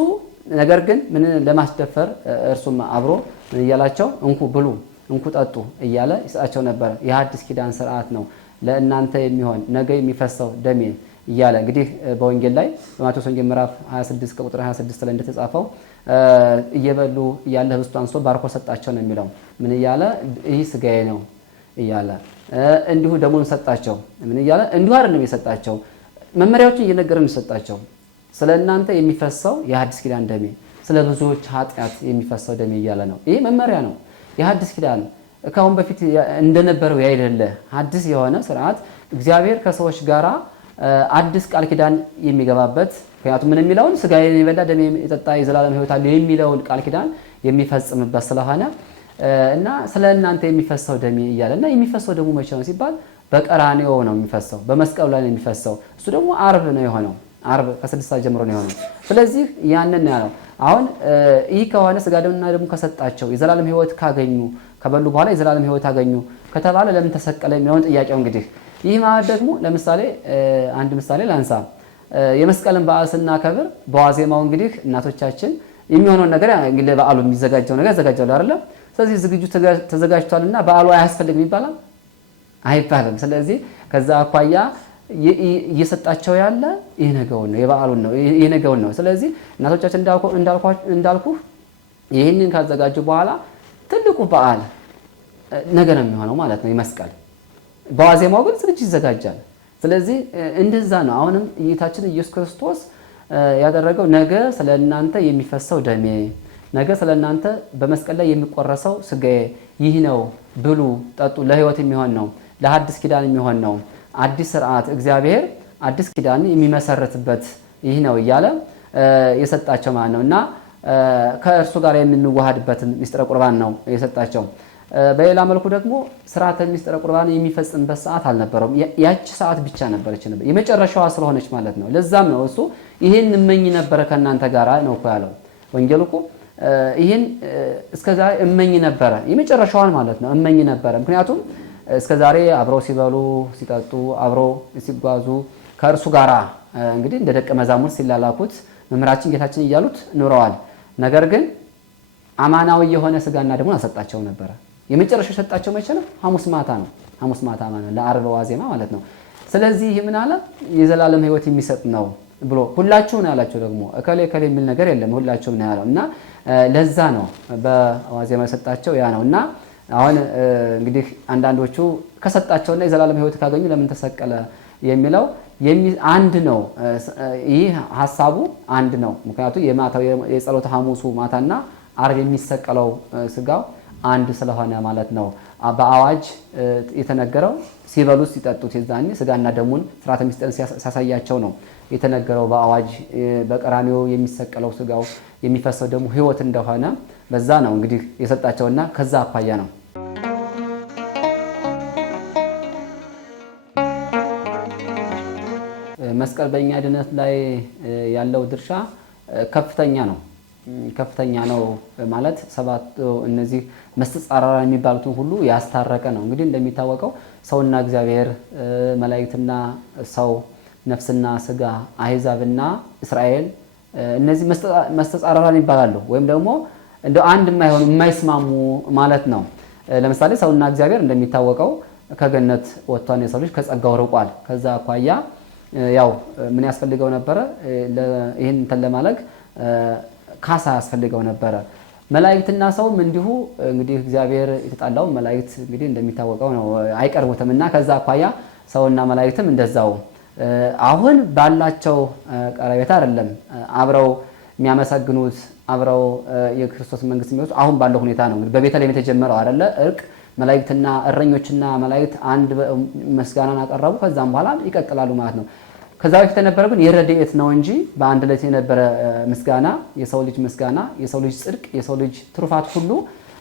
ነገር ግን ምን ለማስደፈር እርሱም አብሮ ምን እያላቸው እንኩ ብሉ እንኩ ጠጡ እያለ ይሰጣቸው ነበር። የሐዲስ ኪዳን ስርዓት ነው ለእናንተ የሚሆን ነገ የሚፈሰው ደሜ እያለ እንግዲህ በወንጌል ላይ በማቴዎስ ወንጌል ምዕራፍ 26 ከቁጥር 26 ላይ እንደተጻፈው እየበሉ እያለ ህብስቱን አንስቶ ባርኮ ሰጣቸው ነው የሚለው። ምን እያለ ይህ ስጋዬ ነው እያለ እንዲሁ ደሙን ሰጣቸው። ምን እያለ እንዲሁ አይደለም የሰጣቸው፣ መመሪያዎችን እየነገረን የሰጣቸው። ስለ እናንተ የሚፈሰው የሐዲስ ኪዳን ደሜ፣ ስለ ብዙዎች ኃጢአት የሚፈሰው ደሜ እያለ ነው። ይህ መመሪያ ነው። የሐዲስ ኪዳን ከአሁን በፊት እንደነበረው ያይደለ ሐዲስ የሆነ ስርዓት እግዚአብሔር ከሰዎች ጋራ አዲስ ቃል ኪዳን የሚገባበት፣ ምክንያቱም ምን የሚለውን ስጋዬን የበላ ደሜን የጠጣ የዘላለም ሕይወት አለው የሚለውን ቃል ኪዳን የሚፈጽምበት ስለሆነ እና ስለ እናንተ የሚፈሰው ደሜ እያለ እና የሚፈሰው ደግሞ መቼ ነው ሲባል በቀራንዮ ነው የሚፈሰው፣ በመስቀሉ ላይ ነው የሚፈሰው። እሱ ደግሞ ዓርብ ነው የሆነው። ዓርብ ከ6 ሰዓት ጀምሮ ነው የሆነው። ስለዚህ ያንን ያለው አሁን ይህ ከሆነ ስጋ ደምና ደግሞ ከሰጣቸው የዘላለም ሕይወት ካገኙ ከበሉ በኋላ የዘላለም ሕይወት አገኙ ከተባለ ለምን ተሰቀለ የሚለውን ጥያቄው እንግዲህ ይህ ማለት ደግሞ ለምሳሌ አንድ ምሳሌ ላንሳ። የመስቀልን በዓል ስናከብር በዋዜማው እንግዲህ እናቶቻችን የሚሆነውን ነገር እንግዲህ በዓሉ የሚዘጋጀው ነገር ያዘጋጃሉ አይደል? ስለዚህ ዝግጁ ተዘጋጅቷልና በዓሉ አያስፈልግም ይባላል አይባልም። ስለዚህ ከዛ አኳያ እየሰጣቸው ያለ ይሄ ነገውን ነው፣ የበዓሉን ነው፣ ይሄ ነገውን ነው። ስለዚህ እናቶቻችን እንዳልኩ ይህንን ካዘጋጁ በኋላ ትልቁ በዓል ነገ ነው የሚሆነው ማለት ነው የመስቀል። በዋዜማው ግን ዝግጅት ይዘጋጃል። ስለዚህ እንደዛ ነው። አሁንም ጌታችን ኢየሱስ ክርስቶስ ያደረገው ነገ ስለ እናንተ የሚፈሰው ደሜ፣ ነገ ስለ እናንተ በመስቀል ላይ የሚቆረሰው ስጋዬ ይህ ነው፣ ብሉ ጠጡ፣ ለሕይወት የሚሆን ነው፣ ለሐዲስ ኪዳን የሚሆን ነው። አዲስ ስርዓት እግዚአብሔር አዲስ ኪዳን የሚመሰርትበት ይህ ነው እያለ የሰጣቸው ማለት ነው እና ከእርሱ ጋር የምንዋሃድበትን ሚስጥረ ቁርባን ነው የሰጣቸው። በሌላ መልኩ ደግሞ ስርዓተ ሚስጥረ ቁርባን የሚፈጽምበት ሰዓት አልነበረውም። ያቺ ሰዓት ብቻ ነበረች፣ የመጨረሻዋ ስለሆነች ማለት ነው። ለዛም ነው እሱ ይህን እመኝ ነበረ ከእናንተ ጋር ነው እኮ ያለው ወንጌሉ እኮ ይህን እስከዛሬ እመኝ ነበረ፣ የመጨረሻዋን ማለት ነው እመኝ ነበረ። ምክንያቱም እስከዛሬ አብረው ሲበሉ ሲጠጡ አብረው ሲጓዙ ከእርሱ ጋር እንግዲህ እንደ ደቀ መዛሙርት ሲላላኩት መምህራችን ጌታችን እያሉት ኑረዋል። ነገር ግን አማናዊ የሆነ ስጋና ደግሞ አልሰጣቸው ነበረ። የመጨረሻው የሰጣቸው መቼ ነው? ሐሙስ ማታ ነው። ሐሙስ ማታ ማለት ለዓርብ ዋዜማ ማለት ነው። ስለዚህ ምን አለ? የዘላለም ሕይወት የሚሰጥ ነው ብሎ ሁላችሁም ነው ያላቸው። ደግሞ እከሌ እከሌ የሚል ነገር የለም፣ ሁላችሁም ነው ያለው እና ለዛ ነው በዋዜማ የሰጣቸው ያ ነው እና አሁን እንግዲህ አንዳንዶቹ ከሰጣቸውና የዘላለም ሕይወት ካገኙ ለምን ተሰቀለ የሚለው አንድ ነው። ይህ ሐሳቡ አንድ ነው። ምክንያቱም የማታው የጸሎተ ሐሙሱ ማታና ዓርብ የሚሰቀለው ስጋው አንድ ስለሆነ ማለት ነው። በአዋጅ የተነገረው ሲበሉት ሲጠጡት የዛኔ ስጋና ደሙን ስርዓተ ሚስጥርን ሲያሳያቸው ነው የተነገረው በአዋጅ በቀራንዮ የሚሰቀለው ስጋው የሚፈሰው ደግሞ ሕይወት እንደሆነ በዛ ነው እንግዲህ የሰጣቸውና ከዛ አኳያ ነው። መስቀል በእኛ ድነት ላይ ያለው ድርሻ ከፍተኛ ነው ማለት ሰባቱ እነዚህ መስተጻረራን የሚባሉትን ሁሉ ያስታረቀ ነው። እንግዲህ እንደሚታወቀው ሰውና እግዚአብሔር፣ መላእክትና ሰው፣ ነፍስና ስጋ፣ አሕዛብና እስራኤል እነዚህ መስተጻረራን ይባላሉ። ወይም ደግሞ እንደው አንድ የማይሆኑ የማይስማሙ ማለት ነው። ለምሳሌ ሰውና እግዚአብሔር እንደሚታወቀው ከገነት ወጥቷን የሰው ልጅ ከጸጋው ርቋል። ከዛ አኳያ ያው ምን ያስፈልገው ነበረ? ይህን እንትን ለማለግ ካሳ ያስፈልገው ነበረ። መላእክትና ሰውም እንዲሁ እንግዲህ እግዚአብሔር የተጣላው መላእክት እንግዲህ እንደሚታወቀው ነው አይቀርቡትም እና ከዛ አኳያ ሰውና መላእክትም እንደዛው አሁን ባላቸው ቀረቤታ አይደለም አብረው የሚያመሰግኑት አብረው የክርስቶስ መንግስት የሚወጡ አሁን ባለው ሁኔታ ነው። እንግዲህ በቤተልሔም የተጀመረው አይደለ እርቅ መላእክትና እረኞችና መላእክት አንድ ምስጋናን አቀረቡ። ከዛም በኋላ ይቀጥላሉ ማለት ነው። ከዛ በፊት የነበረ ግን የረድኤት ነው እንጂ በአንድ ላይ የነበረ ምስጋና፣ የሰው ልጅ ምስጋና፣ የሰው ልጅ ጽድቅ፣ የሰው ልጅ ትሩፋት ሁሉ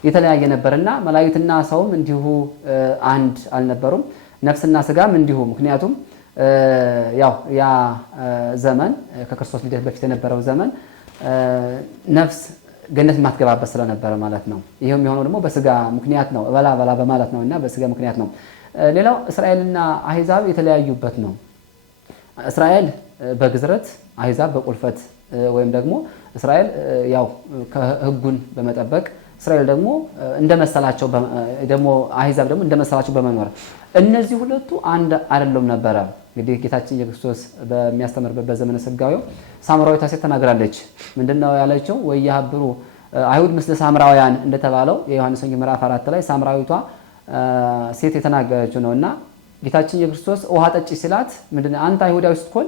የተለያየ ነበርና መላእክትና ሰውም እንዲሁ አንድ አልነበሩም። ነፍስና ስጋም እንዲሁ። ምክንያቱም ያው ያ ዘመን ከክርስቶስ ልደት በፊት የነበረው ዘመን ነፍስ ገነት የማትገባበት ስለነበረ ማለት ነው። ይሄም የሆነው ደግሞ በስጋ ምክንያት ነው። በላ በማለት ነውና በስጋ ምክንያት ነው። ሌላው እስራኤልና አሕዛብ የተለያዩበት ነው። እስራኤል በግዝረት አሕዛብ በቁልፈት ወይም ደግሞ እስራኤል ያው ሕጉን በመጠበቅ እስራኤል ደግሞ እንደመሰላቸው ደግሞ አሕዛብ ደግሞ እንደመሰላቸው በመኖር እነዚህ ሁለቱ አንድ አይደለም ነበረ። እንግዲህ ጌታችን ኢየሱስ ክርስቶስ በሚያስተምርበት በዘመነ ሥጋዌው ሳምራዊቷ ሴት ተናግራለች። ምንድነው ያለችው? ወያብሩ አይሁድ ምስለ ሳምራውያን እንደተባለው የዮሐንስ ወንጌል ምዕራፍ 4 ላይ ሳምራዊቷ ሴት የተናገረችው ነውና ጌታችን ኢየሱስ ክርስቶስ ውሃ ጠጪ ሲላት ምንድነው አንተ አይሁዳዊ ስትሆን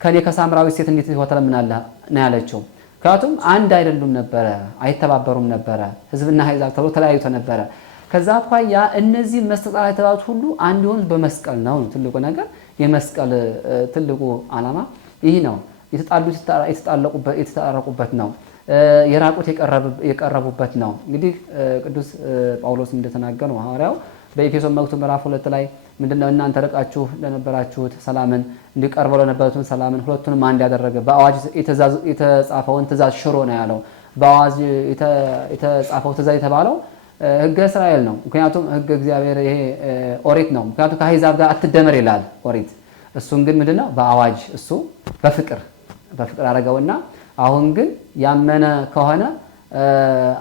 ከኔ ከሳምራዊ ሴት እንዴት ውሃ ትለምናለህ ነው ያለችው። ምክንያቱም አንድ አይደሉም ነበረ፣ አይተባበሩም ነበረ፣ ሕዝብና አሕዛብ ተብሎ ተለያይቶ ነበረ። ከዛ አኳያ እነዚህ መስተጣላት የተባሉት ሁሉ አንድ የሆኑት በመስቀል ነው። ትልቁ ነገር የመስቀል ትልቁ ዓላማ ይህ ነው። የተጣሉት የተታረቁበት ነው። የራቁት የቀረቡበት ነው። እንግዲህ ቅዱስ ጳውሎስ እንደተናገረው ሐዋርያው በኤፌሶን መልእክቱ ምዕራፍ 2 ላይ ምንድነው እናንተ ርቃችሁ ለነበራችሁት ሰላምን እንዲቀርበው ለነበሩት ሰላምን ሁለቱንም አንድ ያደረገ በአዋጅ የተጻፈውን ትእዛዝ ሽሮ ነው ያለው። በአዋጅ የተጻፈው ትእዛዝ የተባለው ሕገ እስራኤል ነው። ምክንያቱም ሕገ እግዚአብሔር ይሄ ኦሪት ነው። ምክንያቱም ከአሕዛብ ጋር አትደመር ይላል ኦሪት። እሱን ግን ምንድነው በአዋጅ እሱ በፍቅር አደረገውና አሁን ግን ያመነ ከሆነ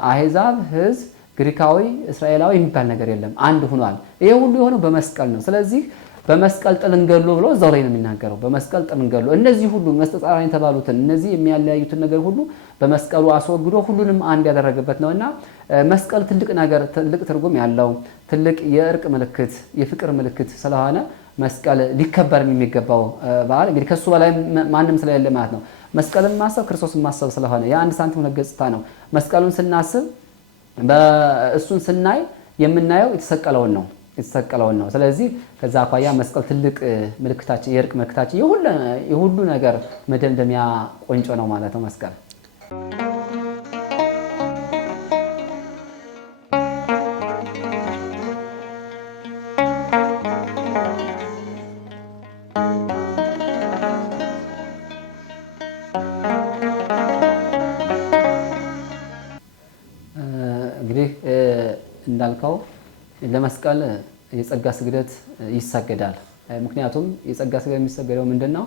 አሕዛብ ሕዝብ ግሪካዊ እስራኤላዊ የሚባል ነገር የለም፣ አንድ ሆኗል። ይሄ ሁሉ የሆነው በመስቀል ነው። ስለዚህ በመስቀል ጥልን ገሎ ብሎ እዛው ላይ ነው የሚናገረው። በመስቀል ጥልን ገሎ እነዚህ ሁሉ መስተጻራሪ የተባሉትን እነዚህ የሚያለያዩትን ነገር ሁሉ በመስቀሉ አስወግዶ ሁሉንም አንድ ያደረገበት ነውና መስቀል ትልቅ ነገር ትልቅ ትርጉም ያለው ትልቅ የእርቅ ምልክት የፍቅር ምልክት ስለሆነ መስቀል ሊከበር የሚገባው በዓል እንግዲህ ከሱ በላይ ማንም ስለሌለ ማለት ነው። መስቀልን ማሰብ ክርስቶስን ማሰብ ስለሆነ የአንድ ሳንቲም ሁለት ገጽታ ነው። መስቀሉን ስናስብ በእሱን ስናይ የምናየው የተሰቀለውን ነው። ስለዚህ ከዛ አኳያ መስቀል ትልቅ ምልክታችን የእርቅ ምልክታችን የሁሉ ነገር መደምደሚያ ቆንጮ ነው ማለት ነው መስቀል። እንግዲህ እንዳልከው ለመስቀል የጸጋ ስግደት ይሰገዳል። ምክንያቱም የጸጋ ስግደት የሚሰገደው ምንድነው?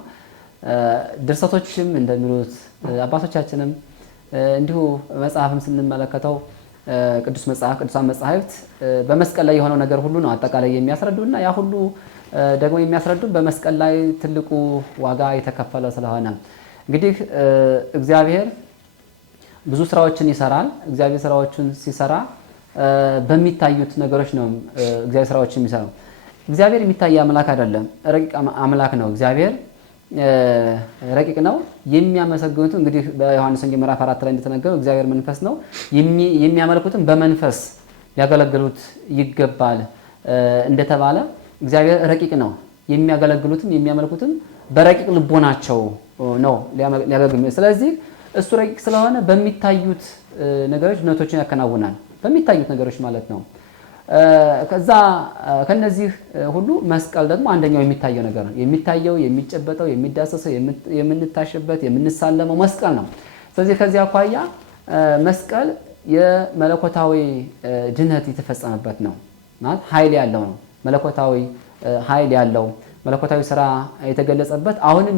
ድርሰቶችም እንደሚሉት አባቶቻችንም እንዲሁ መጽሐፍም ስንመለከተው ቅዱሳን መጻሕፍት በመስቀል ላይ የሆነው ነገር ሁሉ ነው አጠቃላይ የሚያስረዱና ያ ሁሉ ደግሞ የሚያስረዱ በመስቀል ላይ ትልቁ ዋጋ የተከፈለ ስለሆነ እንግዲህ እግዚአብሔር ብዙ ስራዎችን ይሰራል። እግዚአብሔር ስራዎችን ሲሰራ በሚታዩት ነገሮች ነው እግዚአብሔር ስራዎችን የሚሰራው። እግዚአብሔር የሚታይ አምላክ አይደለም፣ ረቂቅ አምላክ ነው። እግዚአብሔር ረቂቅ ነው። የሚያመሰግኑት እንግዲህ በዮሐንስ ወንጌል ምዕራፍ 4 ላይ እንደተነገረው እግዚአብሔር መንፈስ ነው። የሚያመልኩትም በመንፈስ ሊያገለግሉት ይገባል እንደተባለ እግዚአብሔር ረቂቅ ነው። የሚያገለግሉትም የሚያመልኩትም በረቂቅ ልቦናቸው ነው ሊያገለግሉ። ስለዚህ እሱ ረቂቅ ስለሆነ በሚታዩት ነገሮች እውነቶችን ያከናውናል። በሚታዩት ነገሮች ማለት ነው። ከነዚህ ሁሉ መስቀል ደግሞ አንደኛው የሚታየው ነገር ነው። የሚታየው የሚጨበጠው የሚዳሰሰው የምንታሽበት የምንሳለመው መስቀል ነው። ስለዚህ ከዚህ አኳያ መስቀል የመለኮታዊ ድነት የተፈጸመበት ነው ማለት ኃይል ያለው ነው። መለኮታዊ ኃይል ያለው መለኮታዊ ስራ የተገለጸበት አሁንም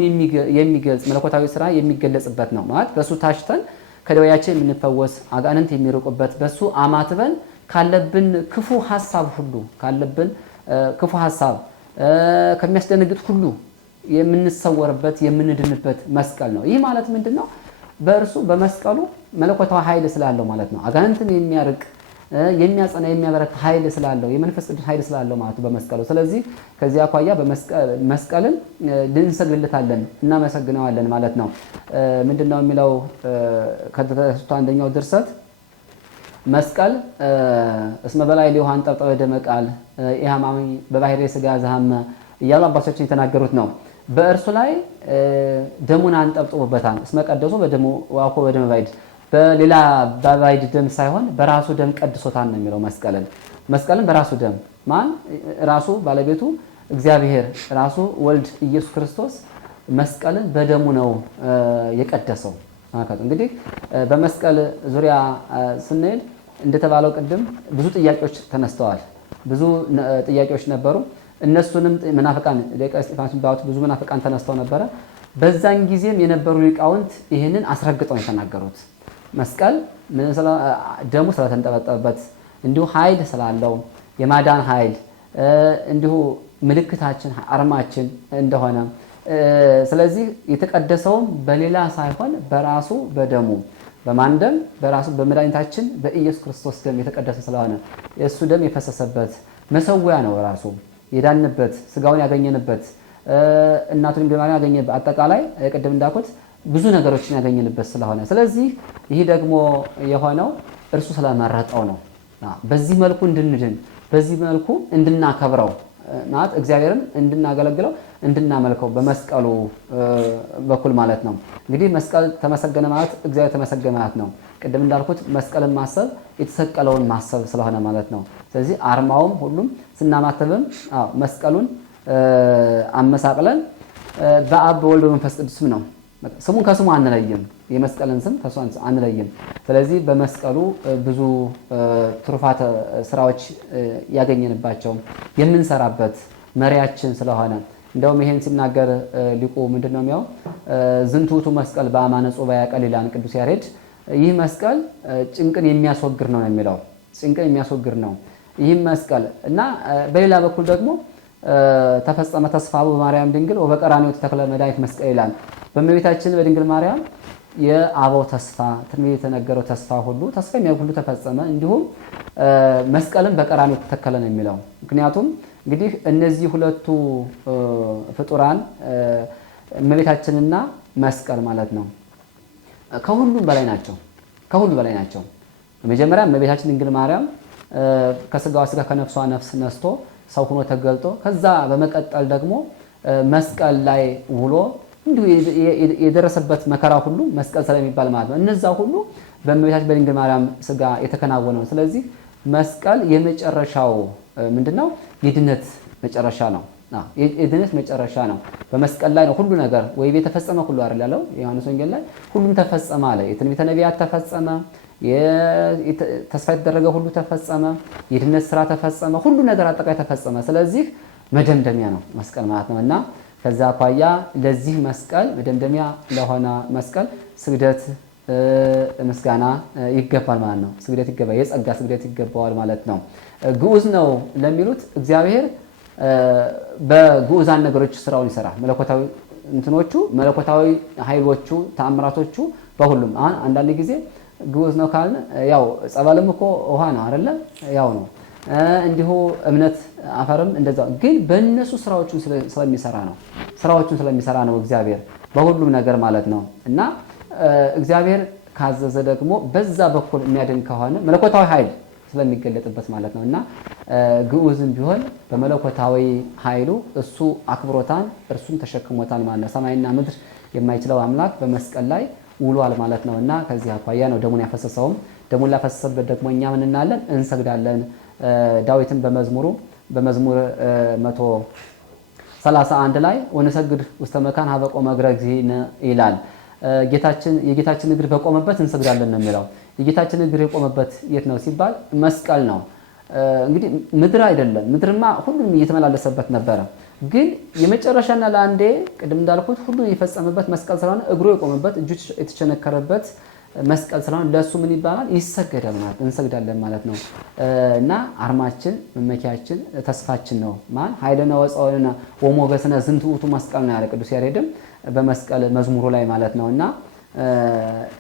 የሚገልጽ መለኮታዊ ስራ የሚገለጽበት ነው ማለት በሱ ታሽተን ከደዌያችን የምንፈወስ አጋንንት የሚርቁበት በሱ አማትበን ካለብን ክፉ ሐሳብ ሁሉ ከሚያስደነግጥ ሁሉ የምንሰወርበት የምንድንበት መስቀል ነው። ይህ ማለት ምንድነው? በእርሱ በመስቀሉ መለኮታዊ ኃይል ስላለው ማለት ነው። አጋንንትን የሚያርቅ የሚያጸና የሚያበረታ ኃይል ስላለው የመንፈስ ቅዱስ ኃይል ስላለው ማለት በመስቀሉ። ስለዚህ ከዚህ አኳያ መስቀልን ልንሰግድለታለን እናመሰግነዋለን ማለት ነው። ምንድነው የሚለው ከድርሰቱ አንደኛው ድርሰት መስቀል እስመ በላይ ሊሆን ጠብጠበ ደመ ቃል ኢሃማሚ በባህሪ ስጋ ዘሃመ እያሉ አባቶቻችን የተናገሩት ነው። በእርሱ ላይ ደሙን አንጠብጥቦበታል። እስመ ቀደሶ በደሙ ዋኮ በደመ ባይድ በሌላ ባይድ ደም ሳይሆን በራሱ ደም ቀድሶታል ነው የሚለው መስቀልን በራሱ ደም ማን ራሱ ባለቤቱ እግዚአብሔር ራሱ ወልድ ኢየሱስ ክርስቶስ መስቀልን በደሙ ነው የቀደሰው። እንግዲህ በመስቀል ዙሪያ ስንሄድ እንደተባለው ቅድም ብዙ ጥያቄዎች ተነስተዋል። ብዙ ጥያቄዎች ነበሩ። እነሱንም መናፍቃን ደቂቀ እስጢፋኖስ ባውት ብዙ መናፍቃን ተነስተው ነበረ። በዛን ጊዜም የነበሩ ሊቃውንት ይህንን አስረግጠው የተናገሩት መስቀል ደሙ ስለተንጠበጠበበት እንዲሁ ኃይል ስላለው የማዳን ኃይል እንዲሁ ምልክታችን አርማችን እንደሆነ ስለዚህ የተቀደሰውም በሌላ ሳይሆን በራሱ በደሙ በማን ደም? በራሱ በመድኃኒታችን በኢየሱስ ክርስቶስ ደም የተቀደሰ ስለሆነ የእሱ ደም የፈሰሰበት መሰዊያ ነው። ራሱ የዳንበት ስጋውን ያገኘንበት እናቱ ድንግል ማርያም ያገኘንበት አጠቃላይ ቅድም እንዳልኩት ብዙ ነገሮችን ያገኘንበት ስለሆነ ስለዚህ ይህ ደግሞ የሆነው እርሱ ስለመረጠው ነው። በዚህ መልኩ እንድንድን በዚህ መልኩ እንድናከብረው ማለት እግዚአብሔርን እንድናገለግለው እንድናመልከው በመስቀሉ በኩል ማለት ነው። እንግዲህ መስቀል ተመሰገነ ማለት እግዚአብሔር ተመሰገነ ማለት ነው። ቅድም እንዳልኩት መስቀልን ማሰብ የተሰቀለውን ማሰብ ስለሆነ ማለት ነው። ስለዚህ አርማውም ሁሉም ስናማተብም መስቀሉን አመሳቅለን በአብ በወልድ በመንፈስ ቅዱስም ነው። ስሙን ከስሙ አንለይም፣ የመስቀልን ስም ከሱ አንለይም። ስለዚህ በመስቀሉ ብዙ ትሩፋት ስራዎች ያገኘንባቸው የምንሰራበት መሪያችን ስለሆነ እንደውም ይሄን ሲናገር ሊቁ ምንድነው የሚያው ዝንቱቱ መስቀል በአማነ ጾባ ያቀልላን ቅዱስ ያሬድ ይህ መስቀል ጭንቅን የሚያስወግድ ነው የሚለው ጭንቅን የሚያስወግድ ነው ይህ መስቀል እና በሌላ በኩል ደግሞ ተፈጸመ ተስፋው በማርያም ድንግል ወበቀራንዮ ተተክለ መድኃኒት መስቀል ይላል። በእመቤታችን በድንግል ማርያም የአበው ተስፋ ትንቢት የተነገረው ተስፋ ሁሉ ተስፋ የሚያደርግ ሁሉ ተፈጸመ። እንዲሁም መስቀልም በቀራንዮ ተተከለ ነው የሚለው። ምክንያቱም እንግዲህ እነዚህ ሁለቱ ፍጡራን እመቤታችንና መስቀል ማለት ነው ከሁሉም በላይ ናቸው። ከሁሉ በላይ ናቸው። በመጀመሪያ እመቤታችን ድንግል ማርያም ከስጋዋ ስጋ ከነፍሷ ነፍስ ነስቶ ሰው ሆኖ ተገልጦ ከዛ በመቀጠል ደግሞ መስቀል ላይ ውሎ እንዲሁ የደረሰበት መከራ ሁሉ መስቀል ስለሚባል ማለት ነው። እነዛ ሁሉ በእመቤታችን በድንግል ማርያም ስጋ የተከናወነው። ስለዚህ መስቀል የመጨረሻው ምንድነው? የድነት መጨረሻ ነው። የድነት መጨረሻ ነው። በመስቀል ላይ ነው ሁሉ ነገር ወይ የተፈጸመ ሁሉ አይደል ያለው ዮሐንስ ወንጌል ላይ ሁሉም ተፈጸመ አለ። የትንቢተ ነቢያት ተፈጸመ፣ ተስፋ የተደረገ ሁሉ ተፈጸመ፣ የድነት ስራ ተፈጸመ፣ ሁሉ ነገር አጠቃላይ ተፈጸመ። ስለዚህ መደምደሚያ ነው መስቀል ማለት ነው እና ከዛ አኳያ ለዚህ መስቀል መደምደሚያ ለሆነ መስቀል ስግደት ምስጋና ይገባል ማለት ነው። ስግደት ይገባል፣ የጸጋ ስግደት ይገባዋል ማለት ነው። ግዑዝ ነው ለሚሉት እግዚአብሔር በግዑዛን ነገሮች ስራውን ይሰራል። መለኮታዊ እንትኖቹ መለኮታዊ ኃይሎቹ ተአምራቶቹ በሁሉም አንዳንድ ጊዜ ግዑዝ ነው ካልን ያው ጸበልም እኮ ውሃ ነው አይደለ? ያው ነው። እንዲሁ እምነት አፈርም እንደዛው። ግን በእነሱ ስራዎቹን ስለሚሰራ ነው እግዚአብሔር በሁሉም ነገር ማለት ነው እና እግዚአብሔር ካዘዘ ደግሞ በዛ በኩል የሚያድን ከሆነ መለኮታዊ ኃይል ስለሚገለጥበት ማለት ነው እና ግዑዝም ቢሆን በመለኮታዊ ኃይሉ እሱ አክብሮታን እርሱን ተሸክሞታል ማለት ነው። ሰማይና ምድር የማይችለው አምላክ በመስቀል ላይ ውሏል ማለት ነው እና ከዚህ አኳያ ነው ደሙን ያፈሰሰውም። ደሙን ላፈሰሰበት ደግሞ እኛ ምን እናለን? እንሰግዳለን። ዳዊትን በመዝሙር 131 ላይ ወነሰግድ ውስተ መካን ሀበ ቆመ እግረ እግዚእነ ይላል። የጌታችን እግር በቆመበት እንሰግዳለን ነው የሚለው። የጌታችን እግር የቆመበት የት ነው ሲባል መስቀል ነው። እንግዲህ ምድር አይደለም። ምድርማ ሁሉም እየተመላለሰበት ነበረ። ግን የመጨረሻና ለአንዴ ቅድም እንዳልኩት ሁሉን የፈጸመበት መስቀል ስለሆነ እግሩ የቆመበት እጁ የተቸነከረበት መስቀል ስለሆነ ለሱ ምን ይባላል? ይሰገዳል ማለት እንሰግዳለን ማለት ነው እና አርማችን መመኪያችን ተስፋችን ነው። ማን ኃይለነ ወፀወነ ወሞገስነ ዝንቱ ውእቱ መስቀል ነው ያለ ቅዱስ ያሬድም በመስቀል መዝሙሩ ላይ ማለት ነው እና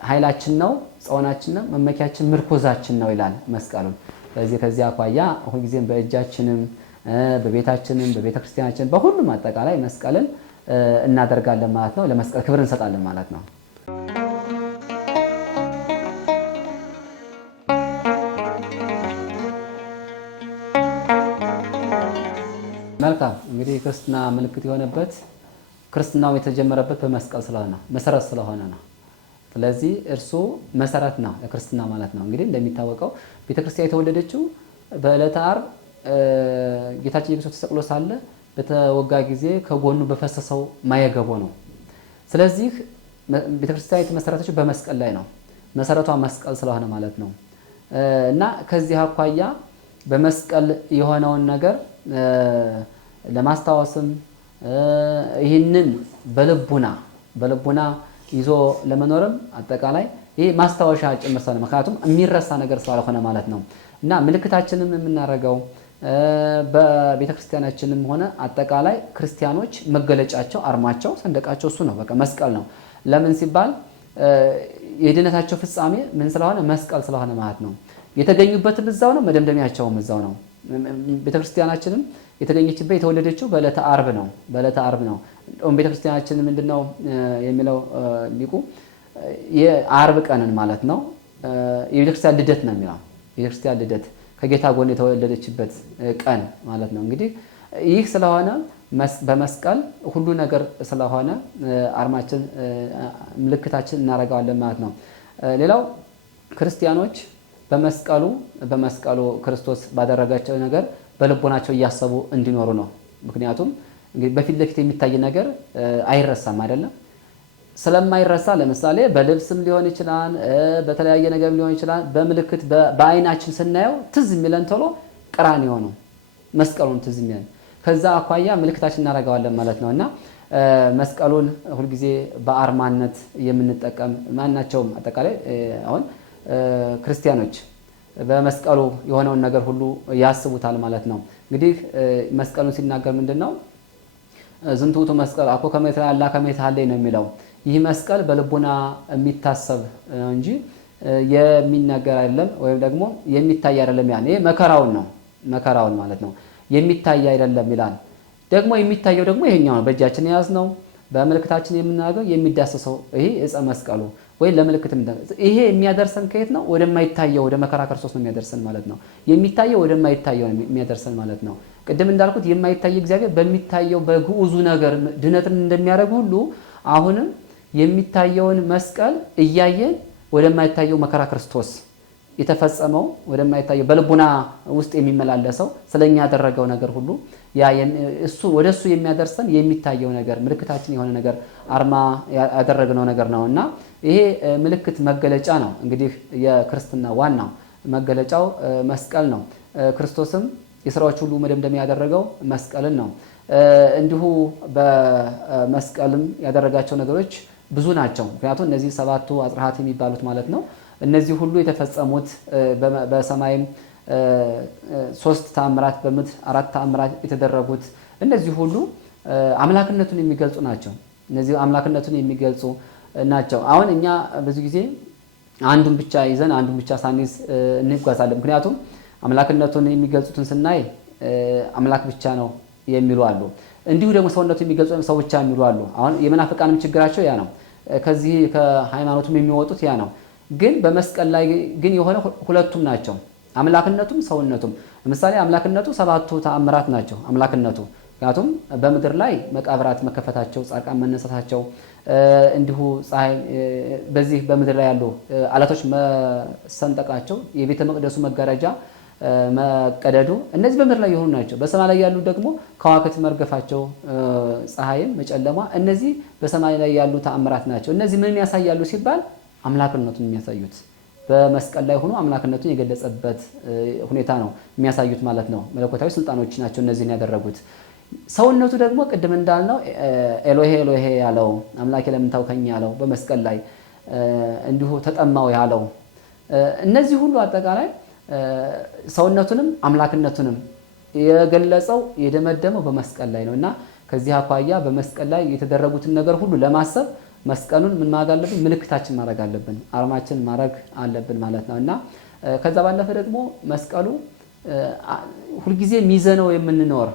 ኃይላችን ነው፣ ጸወናችን ነው፣ መመኪያችን ምርኮዛችን ነው ይላል መስቀሉን። ስለዚህ ከዚህ አኳያ ሁልጊዜም በእጃችንም በቤታችንም በቤተክርስቲያናችን በሁሉም አጠቃላይ መስቀልን እናደርጋለን ማለት ነው። ለመስቀል ክብር እንሰጣለን ማለት ነው። መልካም እንግዲህ ክርስትና ምልክት የሆነበት ክርስትናው የተጀመረበት በመስቀል ስለሆነ መሰረት ስለሆነ ነው። ስለዚህ እርሱ መሰረት ነው ለክርስትና ማለት ነው። እንግዲህ እንደሚታወቀው ቤተክርስቲያን የተወለደችው በዕለተ ዓርብ ጌታችን ኢየሱስ ተሰቅሎ ሳለ በተወጋ ጊዜ ከጎኑ በፈሰሰው ማየገቦ ነው። ስለዚህ ቤተክርስቲያን የተመሰረተችው በመስቀል ላይ ነው። መሰረቷ መስቀል ስለሆነ ማለት ነው እና ከዚህ አኳያ በመስቀል የሆነውን ነገር ለማስታወስም ይህንን በልቡና ይዞ ለመኖርም አጠቃላይ ይሄ ማስታወሻ ጭምር ስለሆነ ምክንያቱም የሚረሳ ነገር ስላልሆነ ማለት ነው። እና ምልክታችንም የምናደርገው በቤተክርስቲያናችንም ሆነ አጠቃላይ ክርስቲያኖች መገለጫቸው፣ አርማቸው፣ ሰንደቃቸው እሱ ነው። በቃ መስቀል ነው። ለምን ሲባል የድነታቸው ፍጻሜ ምን ስለሆነ መስቀል ስለሆነ ማለት ነው። የተገኙበትም እዛው ነው፣ መደምደሚያቸውም እዛው ነው። ቤተክርስቲያናችንም የተገኘችበት የተወለደችው በዕለተ ዓርብ ነው። በዕለተ ዓርብ ነው። እንደውም ቤተክርስቲያናችን ምንድነው የሚለው ሊቁ የዓርብ ቀንን ማለት ነው የቤተክርስቲያን ልደት ነው የሚለው። የቤተክርስቲያን ልደት ከጌታ ጎን የተወለደችበት ቀን ማለት ነው። እንግዲህ ይህ ስለሆነ በመስቀል ሁሉ ነገር ስለሆነ አርማችን ምልክታችን እናደርገዋለን ማለት ነው። ሌላው ክርስቲያኖች በመስቀሉ ክርስቶስ ባደረጋቸው ነገር በልቦናቸው እያሰቡ እንዲኖሩ ነው። ምክንያቱም እንግዲህ በፊት ለፊት የሚታይ ነገር አይረሳም አይደለም። ስለማይረሳ ለምሳሌ በልብስም ሊሆን ይችላል፣ በተለያየ ነገር ሊሆን ይችላል። በምልክት በአይናችን ስናየው ትዝ የሚለን ቶሎ ቀራንዮ ነው፣ መስቀሉን ትዝ የሚለን ከዛ አኳያ ምልክታችን እናደርገዋለን ማለት ነው። እና መስቀሉን ሁልጊዜ በአርማነት የምንጠቀም ማናቸውም አጠቃላይ አሁን ክርስቲያኖች በመስቀሉ የሆነውን ነገር ሁሉ ያስቡታል ማለት ነው። እንግዲህ መስቀሉን ሲናገር ምንድነው ዝንቱ ውእቱ መስቀል አኮ ከመ ይትሐላ ከመ ይትሐለይ ነው የሚለው። ይህ መስቀል በልቡና የሚታሰብ ነው እንጂ የሚናገር አይደለም፣ ወይም ደግሞ የሚታይ አይደለም። ያኔ መከራውን ነው፣ መከራውን ማለት ነው። የሚታይ አይደለም ይላል። ደግሞ የሚታየው ደግሞ ይሄኛው ነው፣ በእጃችን የያዝነው በምልክታችን የምናደርገው የሚዳሰሰው ይሄ ዕፀ መስቀሉ ወይ ለምልክት ይሄ የሚያደርሰን ከየት ነው? ወደማይታየው ወደ መከራ ክርስቶስ ነው የሚያደርሰን ማለት ነው። የሚታየው ወደማይታየው ነው የሚያደርሰን ማለት ነው። ቅድም እንዳልኩት የማይታይ እግዚአብሔር በሚታየው በግዑዙ ነገር ድነትን እንደሚያደርግ ሁሉ አሁንም የሚታየውን መስቀል እያየን ወደማይታየው መከራ ክርስቶስ የተፈጸመው ወደማይታየው በልቡና ውስጥ የሚመላለሰው ስለኛ ያደረገው ነገር ሁሉ ያ እሱ ወደሱ የሚያደርሰን የሚታየው ነገር ምልክታችን የሆነ ነገር አርማ ያደረግነው ነገር ነውና ይሄ ምልክት መገለጫ ነው። እንግዲህ የክርስትና ዋናው መገለጫው መስቀል ነው። ክርስቶስም የሥራዎች ሁሉ መደምደሚያ ያደረገው መስቀልን ነው። እንዲሁ በመስቀልም ያደረጋቸው ነገሮች ብዙ ናቸው። ምክንያቱም እነዚህ ሰባቱ አጽርሃት የሚባሉት ማለት ነው እነዚህ ሁሉ የተፈጸሙት በሰማይም 3 ተአምራት በምድር 4 ተአምራት የተደረጉት እነዚህ ሁሉ አምላክነቱን የሚገልጹ ናቸው። እነዚህ አምላክነቱን የሚገልጹ ናቸው። አሁን እኛ ብዙ ጊዜ አንዱን ብቻ ይዘን አንዱን ብቻ ሳንይዝ እንጓዛለን። ምክንያቱም አምላክነቱን የሚገልጹትን ስናይ አምላክ ብቻ ነው የሚሉ አሉ። እንዲሁ ደግሞ ሰውነቱን የሚገልጹ ሰው ብቻ የሚሉ አሉ። አሁን የመናፍቃንም ችግራቸው ያ ነው። ከዚህ ከሃይማኖቱም የሚወጡት ያ ነው። ግን በመስቀል ላይ ግን የሆነ ሁለቱም ናቸው፣ አምላክነቱም ሰውነቱም። ለምሳሌ አምላክነቱ 7ቱ ተአምራት ናቸው አምላክነቱ። ምክንያቱም በምድር ላይ መቃብራት መከፈታቸው፣ ጻድቃን መነሳታቸው፣ እንዲሁ ፀሐይ በዚህ በምድር ላይ ያሉ አለቶች መሰንጠቃቸው፣ የቤተ መቅደሱ መጋረጃ መቀደዱ እነዚህ በምድር ላይ የሆኑ ናቸው። በሰማይ ላይ ያሉ ደግሞ ከዋክብት መርገፋቸው፣ ፀሐይም መጨለሟ እነዚህ በሰማይ ላይ ያሉ ተአምራት ናቸው። እነዚህ ምን ያሳያሉ ሲባል አምላክነቱን የሚያሳዩት በመስቀል ላይ ሆኖ አምላክነቱን የገለጸበት ሁኔታ ነው የሚያሳዩት ማለት ነው። መለኮታዊ ስልጣኖች ናቸው እነዚህን ያደረጉት። ሰውነቱ ደግሞ ቅድም እንዳልነው ኤሎሄ ኤሎሄ ያለው አምላኬ ለምን ተውከኝ ያለው በመስቀል ላይ እንዲሁ ተጠማው ያለው እነዚህ ሁሉ አጠቃላይ ሰውነቱንም አምላክነቱንም የገለጸው የደመደመው በመስቀል ላይ ነው እና ከዚህ አኳያ በመስቀል ላይ የተደረጉትን ነገር ሁሉ ለማሰብ መስቀሉን ምን ማድረግ አለብን? ምልክታችን ማድረግ አለብን፣ አርማችን ማድረግ አለብን ማለት ነው እና ከዛ ባለፈ ደግሞ መስቀሉ ሁልጊዜ ሚዘነው የምንኖር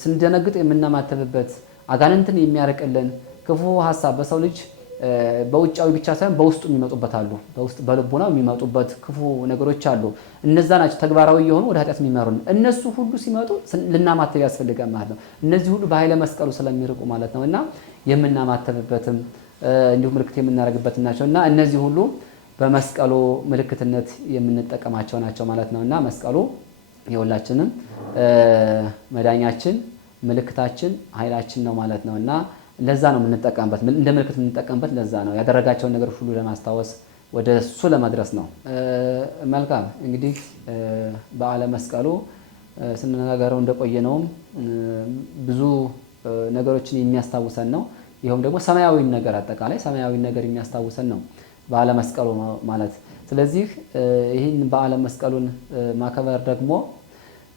ስንደነግጥ የምናማተብበት አጋንንትን የሚያርቅልን ክፉ ሀሳብ በሰው ልጅ በውጫዊ ብቻ ሳይሆን በውስጡ የሚመጡበት አሉ። በውስጥ በልቦናው የሚመጡበት ክፉ ነገሮች አሉ። እነዛ ናቸው ተግባራዊ የሆኑ ወደ ኃጢአት የሚመሩን። እነሱ ሁሉ ሲመጡ ልናማተብ ያስፈልጋል ማለት ነው። እነዚህ ሁሉ በኃይለ መስቀሉ ስለሚርቁ ማለት ነው እና የምናማተብበትም እንዲሁ ምልክት የምናደርግበት ናቸው እና እነዚህ ሁሉ በመስቀሉ ምልክትነት የምንጠቀማቸው ናቸው ማለት ነው እና መስቀሉ የሁላችንም መዳኛችን፣ ምልክታችን፣ ኃይላችን ነው ማለት ነው እና ለዛ ነው የምንጠቀምበት፣ እንደ ምልክት የምንጠቀምበት ለዛ ነው ያደረጋቸውን ነገር ሁሉ ለማስታወስ ወደ እሱ ለመድረስ ነው። መልካም እንግዲህ በዓለ መስቀሉ ስንነጋገረው እንደቆየነውም ብዙ ነገሮችን የሚያስታውሰን ነው። ይኸውም ደግሞ ሰማያዊ ነገር አጠቃላይ ሰማያዊ ነገር የሚያስታውሰን ነው። በዓለ መስቀሉ ማለት። ስለዚህ ይህን በዓለ መስቀሉን ማክበር ደግሞ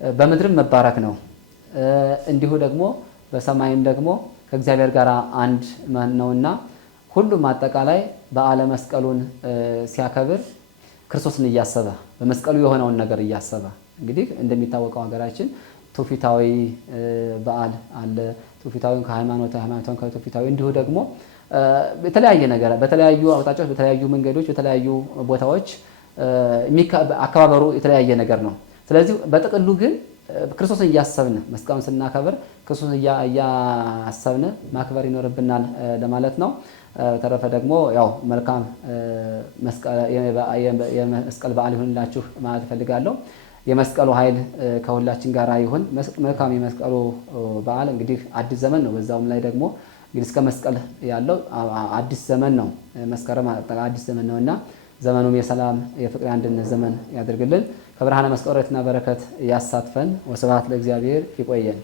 በምድርም መባረክ ነው፣ እንዲሁ ደግሞ በሰማይም ደግሞ ከእግዚአብሔር ጋር አንድ ነውና ሁሉም አጠቃላይ በዓለ መስቀሉን ሲያከብር ክርስቶስን እያሰበ በመስቀሉ የሆነውን ነገር እያሰበ እንግዲህ እንደሚታወቀው ሀገራችን ትውፊታዊ በዓል አለ። ትውፊታዊን ከሃይማኖታዊ ሃይማኖታዊን ከትውፊታዊ እንዲሁ ደግሞ በተለያየ ነገር በተለያዩ አቅጣጫዎች በተለያዩ መንገዶች በተለያዩ ቦታዎች አከባበሩ የተለያየ ነገር ነው። ስለዚህ በጥቅሉ ግን ክርስቶስን እያሰብን መስቀሉን ስናከብር ክርስቶስን እያሰብን ማክበር ይኖርብናል ለማለት ነው። ተረፈ ደግሞ ያው መልካም የመስቀል በዓል ይሁንላችሁ ማለት እፈልጋለሁ። የመስቀሉ ኃይል ከሁላችን ጋር ይሁን። መልካም የመስቀሉ በዓል እንግዲህ አዲስ ዘመን ነው። በዛውም ላይ ደግሞ እንግዲህ እስከ መስቀል ያለው አዲስ ዘመን ነው። መስከረም አዲስ ዘመን ነውና ዘመኑም የሰላም የፍቅር አንድነት ዘመን ያድርግልን። ከብርሃነ መስቀሉ ረድኤትና በረከት ያሳትፈን። ወስብሐት ለእግዚአብሔር። ይቆየን።